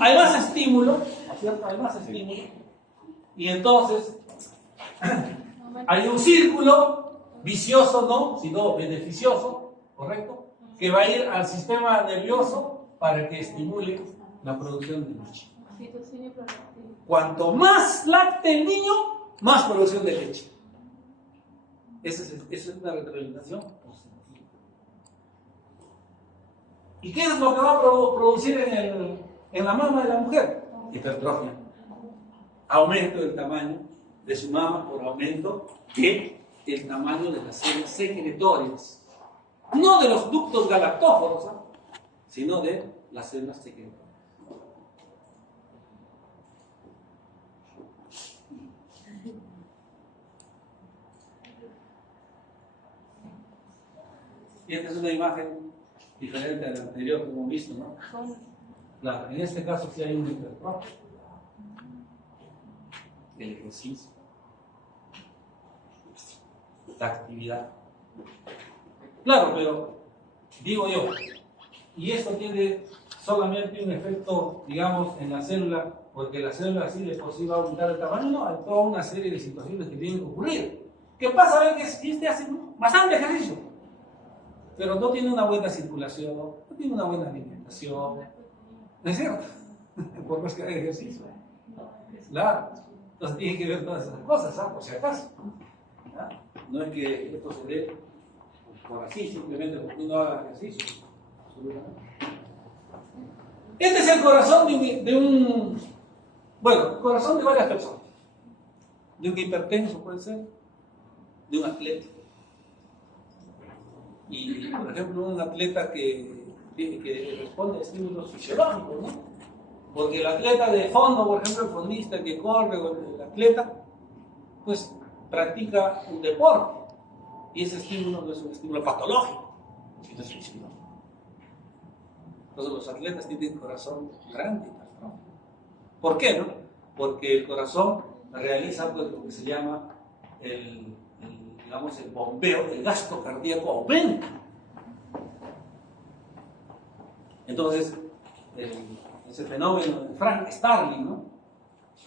Hay más estímulo, ¿no es cierto? Hay más estímulo. Y entonces hay un círculo vicioso, no, sino beneficioso, ¿correcto?, que va a ir al sistema nervioso para que estimule la producción de leche. Cuanto más lacte el niño, más producción de leche. Esa es una retroalimentación positiva. ¿Y qué es lo que va a producir en la mama de la mujer? Hipertrofia. Aumento del tamaño de su mama por aumento del tamaño de las células secretorias. No de los ductos galactóforos, sino de las células secretorias. Y esta es una imagen diferente a la anterior que hemos visto, ¿no? Claro, en este caso sí hay un hipertrofia. El ejercicio, la actividad. Claro, pero digo yo, y esto tiene solamente un efecto, digamos, en la célula, porque la célula así de por sí va a aumentar el tamaño, no, hay toda una serie de situaciones que tienen que ocurrir. ¿Qué pasa? Ven que este hace bastante ejercicio, pero no tiene una buena circulación, no tiene una buena alimentación, ¿no es cierto? Por más que haga ejercicio. Claro, entonces tiene que ver todas esas cosas, por si acaso. No es que esto se dé por así, simplemente porque uno haga ejercicio. Este es el corazón corazón de varias personas. De un hipertenso puede ser, de un atleta. Y, por ejemplo, un atleta que que responde a estímulos fisiológicos, ¿no? Porque el atleta de fondo, por ejemplo, el fondista que corre, o el atleta, pues practica un deporte. Y ese estímulo no es un estímulo patológico, sino es fisiológico. Entonces los atletas tienen corazón grande y hipertrófico. ¿Por qué, no? Porque el corazón realiza pues, lo que se llama digamos, el bombeo, el gasto cardíaco aumenta. Entonces, ese fenómeno de Frank Starling, ¿no?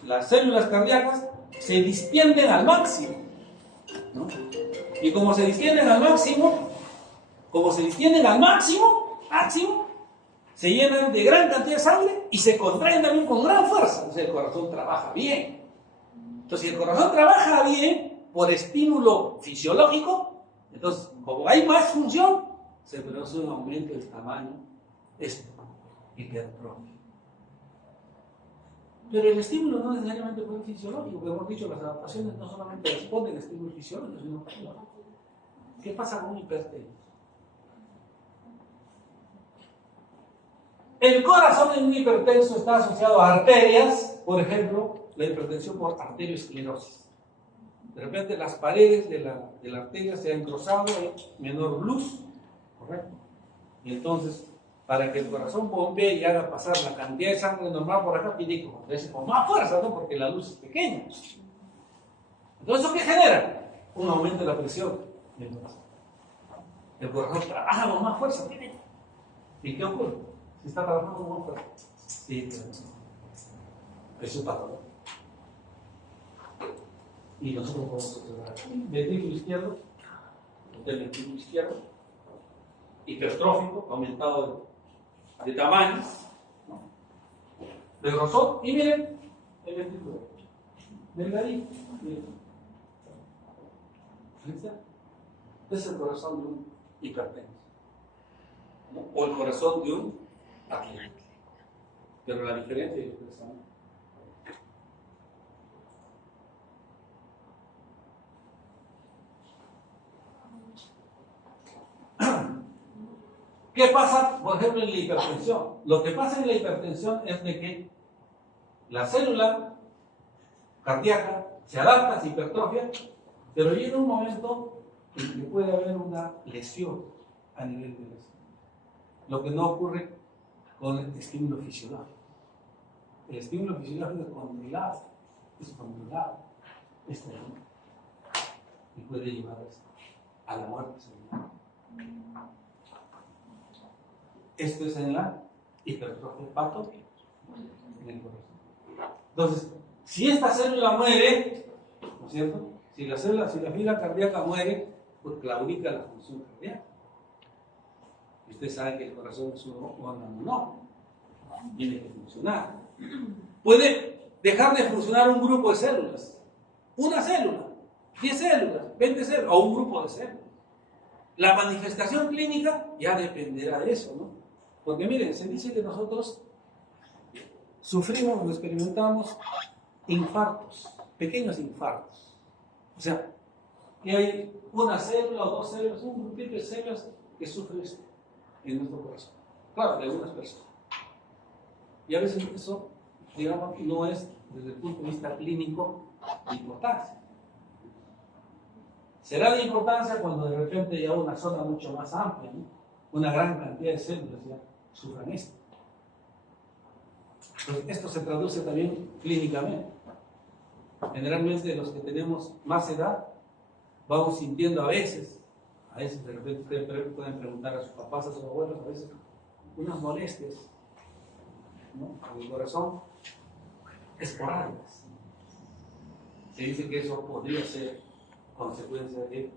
Las células cardíacas se distienden al máximo, ¿no? Y como se distienden al máximo, se llenan de gran cantidad de sangre y se contraen también con gran fuerza. Entonces el corazón trabaja bien. Entonces, si el corazón trabaja bien por estímulo fisiológico, entonces, como hay más función, se produce un aumento del tamaño, esto, hipertrofia. Pero el estímulo no necesariamente fue fisiológico, porque hemos dicho, las adaptaciones no solamente responden a estímulos fisiológicos, sino ¿qué pasa con un hipertenso? El corazón en un hipertenso está asociado a arterias, por ejemplo, la hipertensión por arteriosclerosis. De repente las paredes de la arteria se han engrosado, hay menor luz, ¿correcto? Y entonces, para que el corazón bombee y haga pasar la cantidad de sangre normal por acá, tiene que moverse con más fuerza, ¿no? Porque la luz es pequeña. Entonces, ¿eso qué genera? Un aumento de la presión del corazón. El corazón trabaja con más fuerza. ¿Y qué ocurre? Si está trabajando con más fuerza. Sí, es un patrón. Y nosotros podemos observar ventrículo izquierdo, el ventrículo izquierdo, hipertrófico, aumentado de tamaño, ¿no? De grosor, y miren el ventrículo delgadito, miren. ¿Fíjense? Es el corazón de un hipertenso, ¿no? O el corazón de un atleta. Pero la diferencia es que están. ¿Qué pasa, por ejemplo, en la hipertensión? Lo que pasa en la hipertensión es de que la célula cardíaca se adapta, se hipertrofia, pero llega un momento en que puede haber una lesión a nivel de lesión. Lo que no ocurre con el estímulo fisiológico. El estímulo fisiológico es controlado, es terrible, y puede llevar a la muerte celular. Esto es en la hipertrofia hepática, en el corazón. Entonces, si esta célula muere, ¿no es cierto? Si la fila cardíaca muere, pues claudica la función cardíaca. Y usted sabe que el corazón es un órgano, no, tiene que funcionar. Puede dejar de funcionar un grupo de células, una célula, 10 células, 20 células, o un grupo de células. La manifestación clínica ya dependerá de eso, ¿no? Porque miren, se dice que nosotros sufrimos o experimentamos infartos, pequeños infartos. O sea, que hay una célula o dos células, un grupito de células que sufre esto en nuestro corazón. Claro, de algunas personas. Y a veces eso, digamos, no es desde el punto de vista clínico de importancia. Será de importancia cuando de repente ya una zona mucho más amplia, ¿no? Una gran cantidad de células ya sufran esto. Entonces, esto se traduce también clínicamente. Generalmente los que tenemos más edad vamos sintiendo a veces de repente ustedes pueden preguntar a sus papás, a sus abuelos, a veces unas molestias, ¿no? En el corazón esporádicas. Se dice que eso podría ser consecuencia de,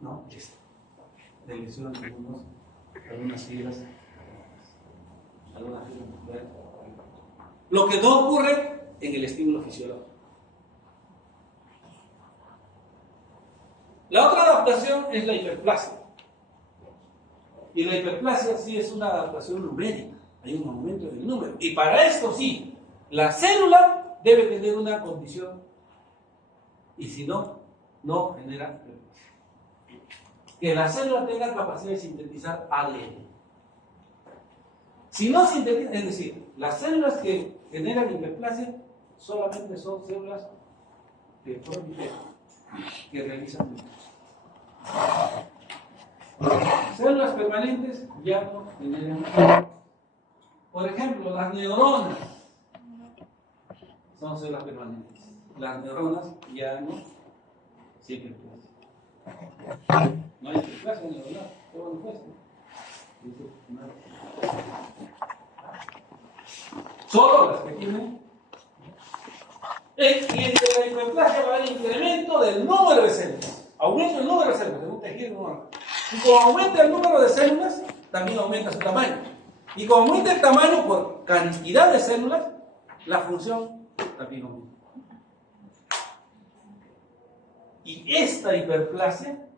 ¿no? De lesiones de algunas fibras. Lo que no ocurre en el estímulo fisiológico. La otra adaptación es la hiperplasia. Y la hiperplasia sí es una adaptación numérica. Hay un aumento del número. Y para esto sí, la célula debe tener una condición. Y si no, no genera hiperplasia. Que la célula tenga capacidad de sintetizar ADN. Si no sintetizan, es decir, las células que generan hiperplasia solamente son células que proliferan, que realizan mitosis. Células permanentes ya no generan. Por ejemplo, las neuronas son células permanentes. Las neuronas ya no sirven hiperplasia. No hay hiperplasia neuronal. ¿Qué bueno fue esto? Solo las que tienen. Y en la hiperplasia va a haber incremento del número de células. Aumenta el número de células en un tejido normal. Y como aumenta el número de células, también aumenta su tamaño. Y como aumenta el tamaño por cantidad de células, la función también aumenta. Y esta hiperplasia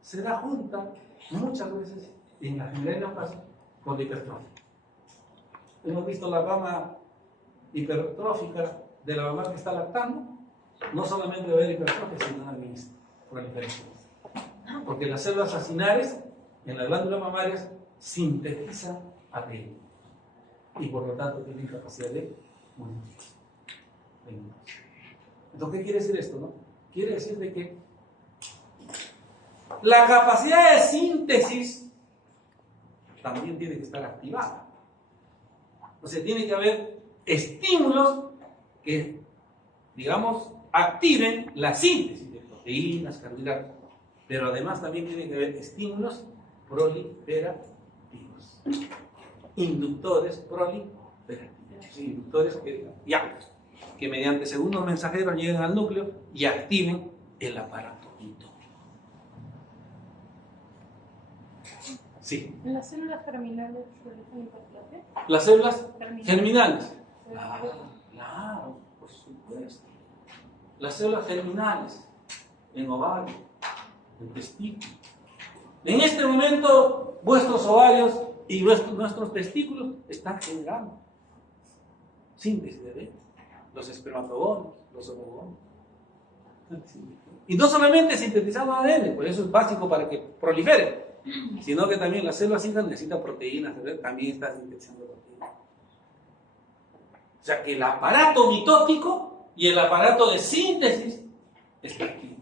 se da junta muchas veces en la generalidad con la hipertrofia. Hemos visto la rama hipertrófica de la mamá que está lactando, no solamente va a haber hipertrofia, sino también proliferación. Porque las células acinares en las glándulas mamarias sintetizan ATP y por lo tanto tienen capacidad de multiplicación. Entonces, ¿qué quiere decir esto? No? Quiere decir de que la capacidad de síntesis también tiene que estar activada. O sea, tiene que haber estímulos que, digamos, activen la síntesis de proteínas, carbohidratos. Pero además también tiene que haber estímulos proliferativos. Inductores proliferativos. Inductores que mediante segundos mensajeros lleguen al núcleo y activen el aparato mitótico. Sí. ¿En las células germinales realizan hiperplasia? Las células germinales. Claro, por supuesto. Las células germinales en ovario, en testículo. En este momento, vuestros ovarios y nuestros testículos están generando síntesis de ADN. Los espermatogonios, los ovogonios. Y no solamente sintetizando ADN, por eso es básico para que prolifere, sino que también las células hijas necesitan proteínas, también está sintetizando proteínas. O sea que el aparato mitótico y el aparato de síntesis está activo.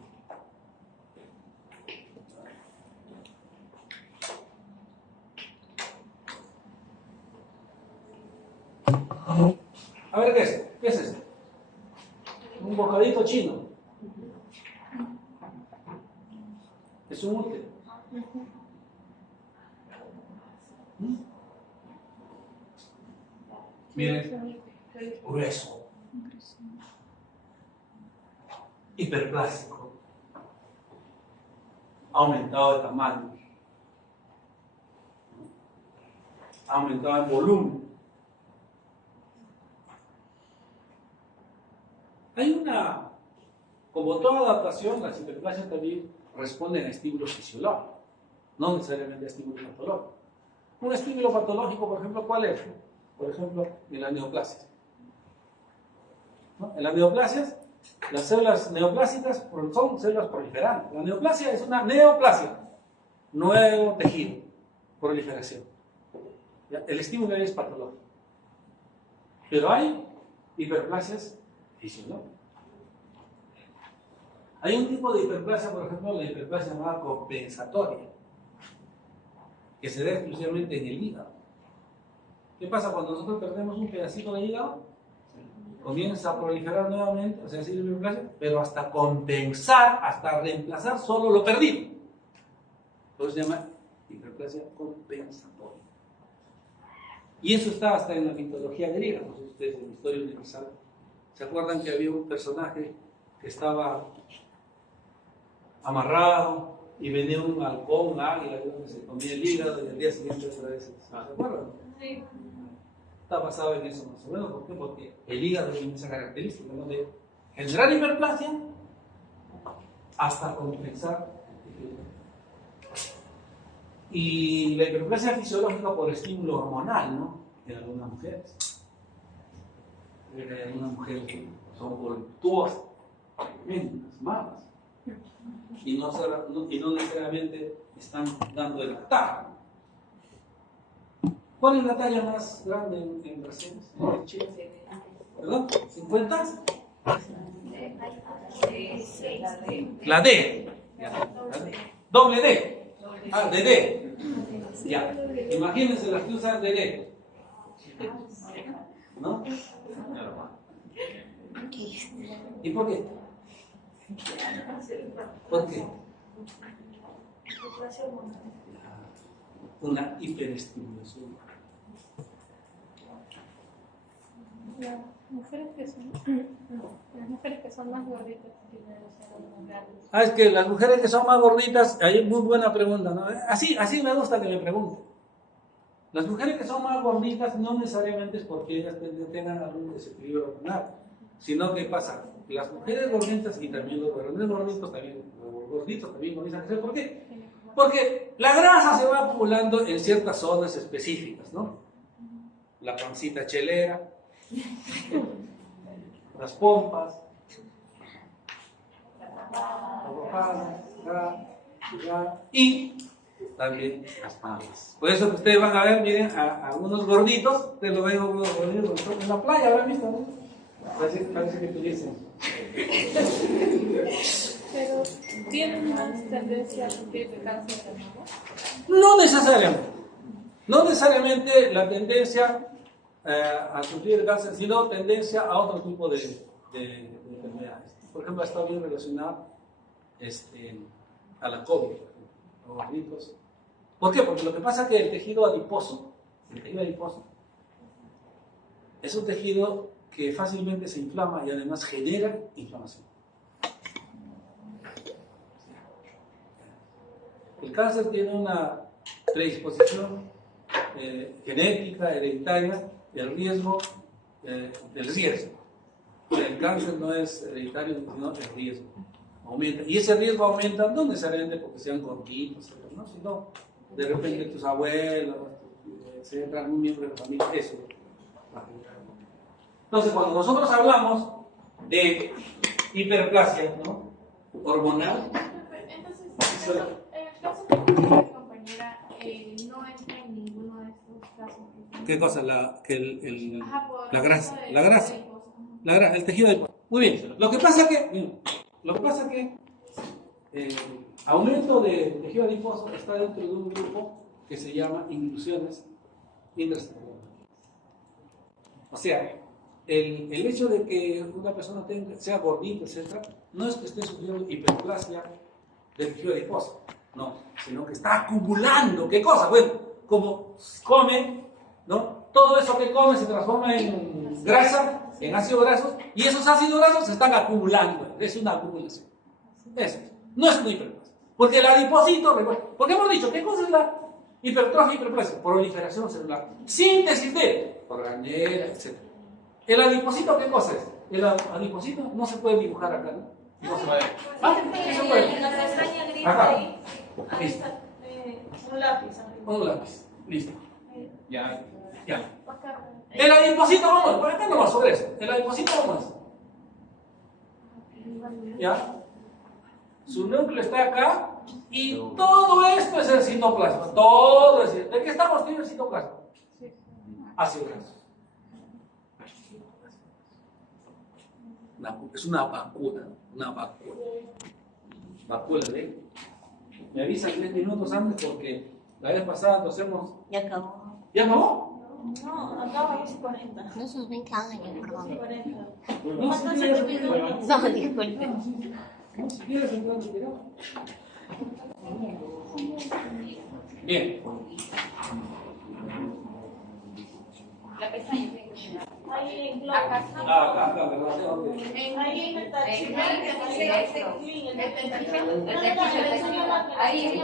A ver, ¿qué es? ¿Qué es esto? Un bocadito chino. Es un útero. Miren, grueso, hiperplástico, aumentado de tamaño, aumentado en volumen. Hay una, como toda adaptación, las hiperplasias también responden a estímulos fisiológicos, no necesariamente a estímulos patológicos. Un estímulo patológico, por ejemplo, ¿cuál es? Por ejemplo, en las neoplasias. ¿No? En las neoplasias, las células neoplásicas son células proliferantes. La neoplasia es una neoplasia, nuevo tejido, proliferación. ¿Ya? El estímulo es patológico. Pero hay hiperplasias fisiológicas. Hay un tipo de hiperplasia, por ejemplo, la hiperplasia llamada compensatoria, que se da exclusivamente en el hígado. ¿Qué pasa cuando nosotros perdemos un pedacito de hígado? Comienza a proliferar nuevamente, o sea, sí, hiperplasia, pero hasta compensar, hasta reemplazar solo lo perdido. Entonces se llama hiperplasia compensatoria. Y eso está hasta en la mitología griega, no sé si ustedes en la historia universal se acuerdan que había un personaje que estaba amarrado y venía un halcón, un águila, que se comía el hígado y al día siguiente otra vez. ¿Se acuerdan? Sí. Está basado en eso más o menos. ¿Por qué? Porque el hígado tiene esa característica, ¿no? De generar hiperplasia hasta compensar. Y la hiperplasia fisiológica por estímulo hormonal, ¿no? En algunas mujeres. Hay algunas mujeres que son voluptuosas, tremendas, mamas. Y no necesariamente están dando el lactar. ¿Cuál es la talla más grande en brasiles? ¿En Chile? ¿Perdón? ¿50? La D. Ya. Doble D. Ah, de D. Ya. Imagínense las que usan de D. ¿No? ¿Y por qué? ¿Por qué? Una hiperestimulación. Las mujeres que son más gorditas tienen los senos más grandes. Ah, es que las mujeres que son más gorditas, ahí muy buena pregunta, ¿no? Así me gusta que me pregunten. Las mujeres que son más gorditas no necesariamente es porque ellas tengan algún desequilibrio hormonal, sino que pasa, las mujeres gorditas y también los varones gorditos también comienzan a crecer. ¿Por qué? Porque la grasa se va acumulando en ciertas zonas específicas, ¿no? La pancita chelera, las pompas, y también las palmas. Por eso que ustedes van a ver, miren, a algunos gorditos, ustedes lo ven algunos gorditos en la playa, ¿habrán visto? ¿No? Parece que tuviesen. Pero ¿tienen más tendencia a sufrir de cáncer de mama? No necesariamente. No necesariamente la tendencia a sufrir cáncer, sino tendencia a otro tipo de enfermedades. Por ejemplo, está bien relacionado a la COVID, los gorditos. ¿Por qué? Porque lo que pasa es que el tejido adiposo es un tejido que fácilmente se inflama y además genera inflamación. El cáncer tiene una predisposición genética, hereditaria, del riesgo. El cáncer no es hereditario, sino el riesgo. Aumenta. Y ese riesgo aumenta no necesariamente porque sean gorditos, ¿no? Sino de repente tus abuelos, etcétera, algún miembro de la familia, eso. Entonces, cuando nosotros hablamos de hiperplasia, ¿no? Hormonal. Entonces, en el caso que tiene mi compañera, no entra en ninguno de estos casos. ¿Qué cosa? Ajá, por La grasa. el La grasa. adiposo. El tejido adiposo. Muy bien. Lo que pasa que el aumento de tejido adiposo está dentro de un grupo que se llama inclusiones intracelulares. O sea, el hecho de que una persona sea gordita, etc., no es que esté sufriendo hiperplasia del tejido adiposo, no, sino que está acumulando. ¿Qué cosa? Bueno, como come, ¿no? Todo eso que come se transforma en grasa, en ácidos grasos, y esos ácidos grasos se están acumulando. Es una acumulación. Eso no es una hiperplasia. Porque el adipocito, porque hemos dicho, ¿qué cosa es la hipertrofia y hiperplasia? Proliferación celular, síntesis de organela, etc. ¿El adipocito qué cosa es? El adipocito no se puede dibujar acá, ¿no? No se puede. ¿Ah? Sí se puede. La pestaña gris Acá. ahí. Listo. Un lápiz. Un lápiz. Listo. Ya. El adipocito, ¿cómo es? Por acá no va sobre eso. El adipocito, ¿cómo es? ¿Ya? Su núcleo está acá y todo esto es el citoplasma. Todo es. ¿De qué estamos teniendo el citoplasma? Ácido graso. Es una vacuna. Vacuna, ¿eh? Me avisan 10 minutos antes porque la vez pasada nos hemos. Ya acabó. ¿Ya acabó? No, acaba es 40. No son 20 años, perdón. 40. No, si quieres, No, disculpe. no, si quieres entrar retirado. Bien. La pestaña. Ahí en Acá, ¿verdad? Ok. ahí en el tachito. Ahí,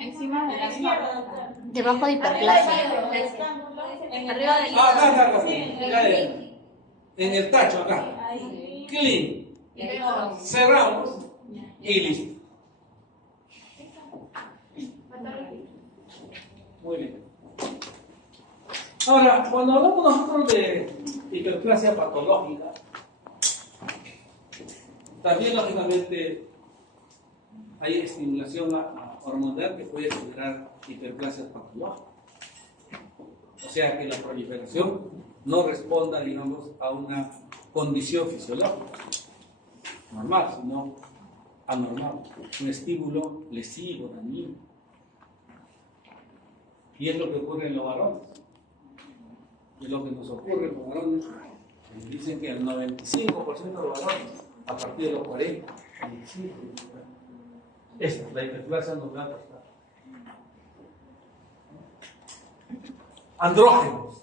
Encima de la izquierda. debajo de hiperplasia. Arriba del Acá. En el tacho, acá. Clean. Cerramos y listo. Muy bien. Ahora, cuando hablamos nosotros de hiperplasia patológica, también lógicamente hay estimulación hormonal que puede generar hiperplasia patológica. O sea que la proliferación no responda, digamos, a una condición fisiológica normal, sino anormal, un estímulo lesivo, dañino. Y es lo que ocurre en los varones. Es lo que nos ocurre en los varones. Dicen que el 95% de los varones, a partir de los 40, 25, esta, la hiperplasia nos va a costar. Andrógenos.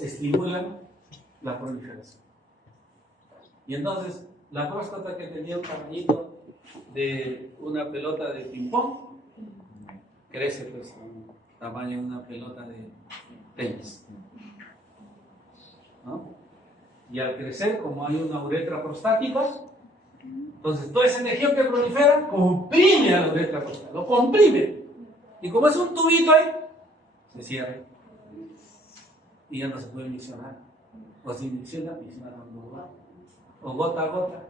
Estimulan la proliferación. Y entonces, la próstata que tenía un tamañito de una pelota de ping-pong, crece pues un tamaño de una pelota de tenis. ¿No? Y al crecer, como hay una uretra prostática, entonces toda esa energía que prolifera comprime a la uretra prostática, lo comprime. Y como es un tubito ahí, se cierra. Y ya no se puede misionar. O se misiona o gota a gota.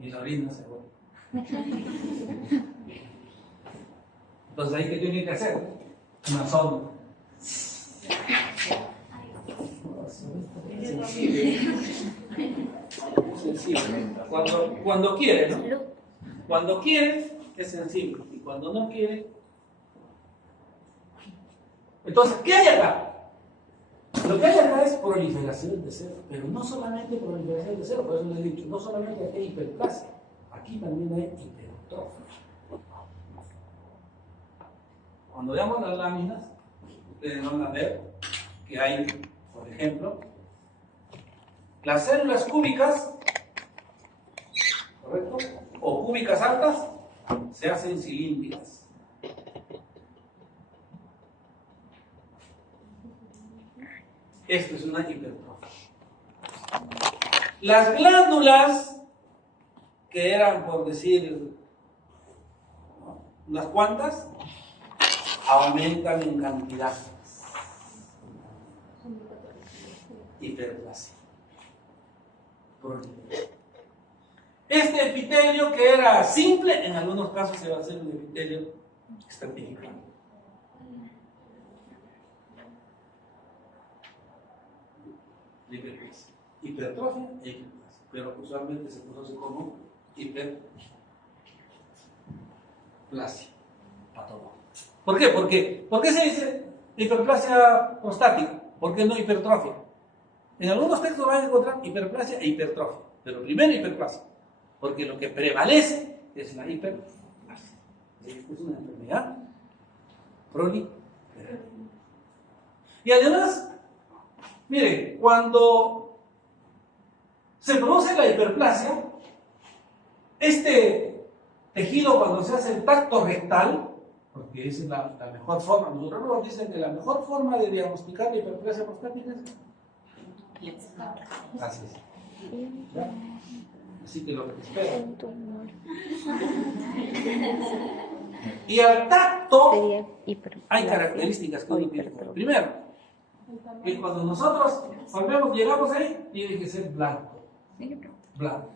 Y la orina se agota. Entonces ahí, ¿qué tiene que hacer? Una sonda. Sensible. Cuando quiere, ¿no? Cuando quiere es sensible. Y cuando no quiere. Entonces, ¿qué hay acá? Lo que hay acá es proliferación de cero. Pero no solamente proliferación de cero, por eso les he dicho, no solamente aquí hay hiperplasia, aquí también hay hipertrofia. Cuando veamos las láminas, ustedes van a ver que hay, por ejemplo, las células cúbicas, ¿correcto? O cúbicas altas, se hacen cilíndricas. Esto es una hipertrofia. Las glándulas, que eran, por decir, ¿no?, unas cuantas, aumentan en cantidad. Hiperplasia. Este epitelio que era simple, en algunos casos se va a hacer un epitelio estratificado. Hipertrofia e hiperplasia, pero usualmente se conoce como hiperplasia patológica. ¿Por qué? ¿Por qué se dice hiperplasia prostática? ¿Por qué no hipertrofia? En algunos textos van a encontrar hiperplasia e hipertrofia, pero primero hiperplasia, porque lo que prevalece es la hiperplasia. Esta es una enfermedad proliferativa. Y además, miren, cuando se produce la hiperplasia, este tejido, cuando se hace el tacto rectal, porque esa es la mejor forma, los urólogos dicen que la mejor forma de diagnosticar la hiperplasia prostática es así. ¿Ya? Así que lo que espero. Y al tacto hay características que uno tiene. Primero, que cuando nosotros volvemos, llegamos ahí, tiene que ser blanco. Blanco.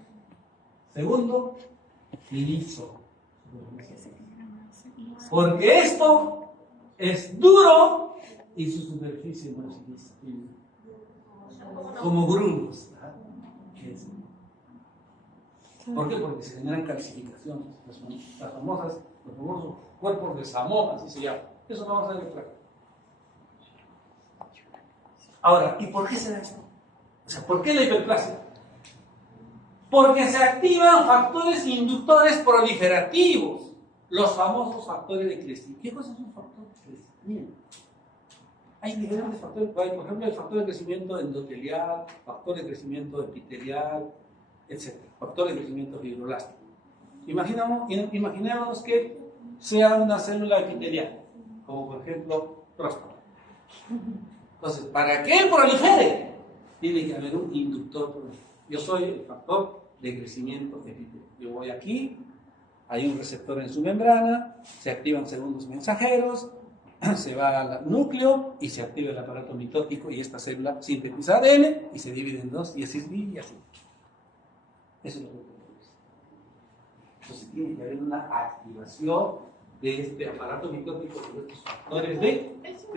Segundo, liso. Porque esto es duro y su superficie no es lisa. Como grunos. ¿Por qué? Porque se generan calcificaciones. Los famosos cuerpos de Samoa, así se llama. Eso lo vamos a ver otra vez. Ahora, ¿y por qué se da esto? O sea, ¿por qué la hiperplasia? Porque se activan factores inductores proliferativos, los famosos factores de crecimiento. ¿Qué cosa es un factor de crecimiento? Hay diferentes factores, por ejemplo, el factor de crecimiento endotelial, factor de crecimiento epitelial, etc. Factor de crecimiento fibroelástico. Imaginémonos que sea una célula epitelial, como por ejemplo próstata. Entonces, para que él prolifere, tiene que haber un inductor proliferario. Yo soy el factor de crecimiento epitelial. Yo voy aquí, hay un receptor en su membrana, se activan segundos mensajeros, se va al núcleo y se activa el aparato mitótico y esta célula sintetiza ADN y se divide en dos y así y así. Eso es lo que ocurre. Entonces tiene que haber una activación de este aparato micótico de estos factores de... Eso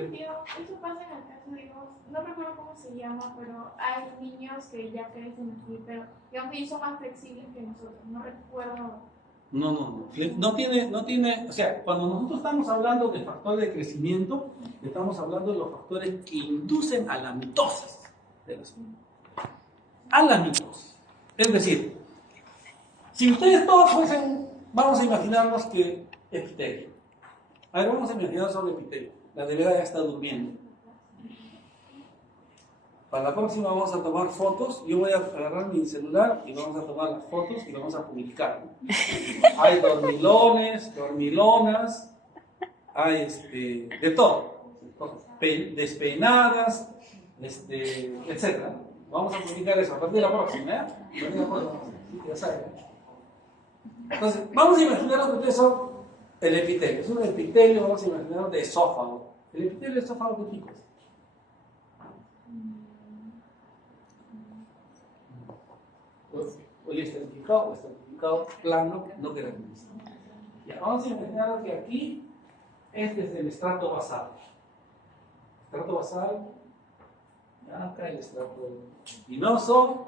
pasa en el caso, digamos, no recuerdo cómo se llama, pero hay niños que ya crecen aquí, pero digamos que ellos son más flexibles que nosotros, no recuerdo. No tiene, o sea, cuando nosotros estamos hablando de factores de crecimiento, estamos hablando de los factores que inducen a la mitosis de la célula. A la mitosis. Es decir, si ustedes todos fuesen, vamos a imaginarnos que epitelio. A ver, vamos a imaginarnos sobre epitelio. La delegada ya está durmiendo. Para la próxima vamos a tomar fotos. Yo voy a agarrar mi celular y vamos a tomar las fotos y vamos a publicar. Hay dormilones, dormilonas, hay de todo. Despeinadas, etc. Vamos a publicar eso a partir de la próxima, ya saben. Entonces, vamos a imaginar que ustedes son el epitelio. Es un epitelio, vamos a imaginar de esófago. El epitelio de esófago, ¿qué tipo es? Hoy estratificado plano, no queremos. Ya, vamos a imaginar que aquí este es el estrato basal. Estrato basal, ya acá el estrato espinoso,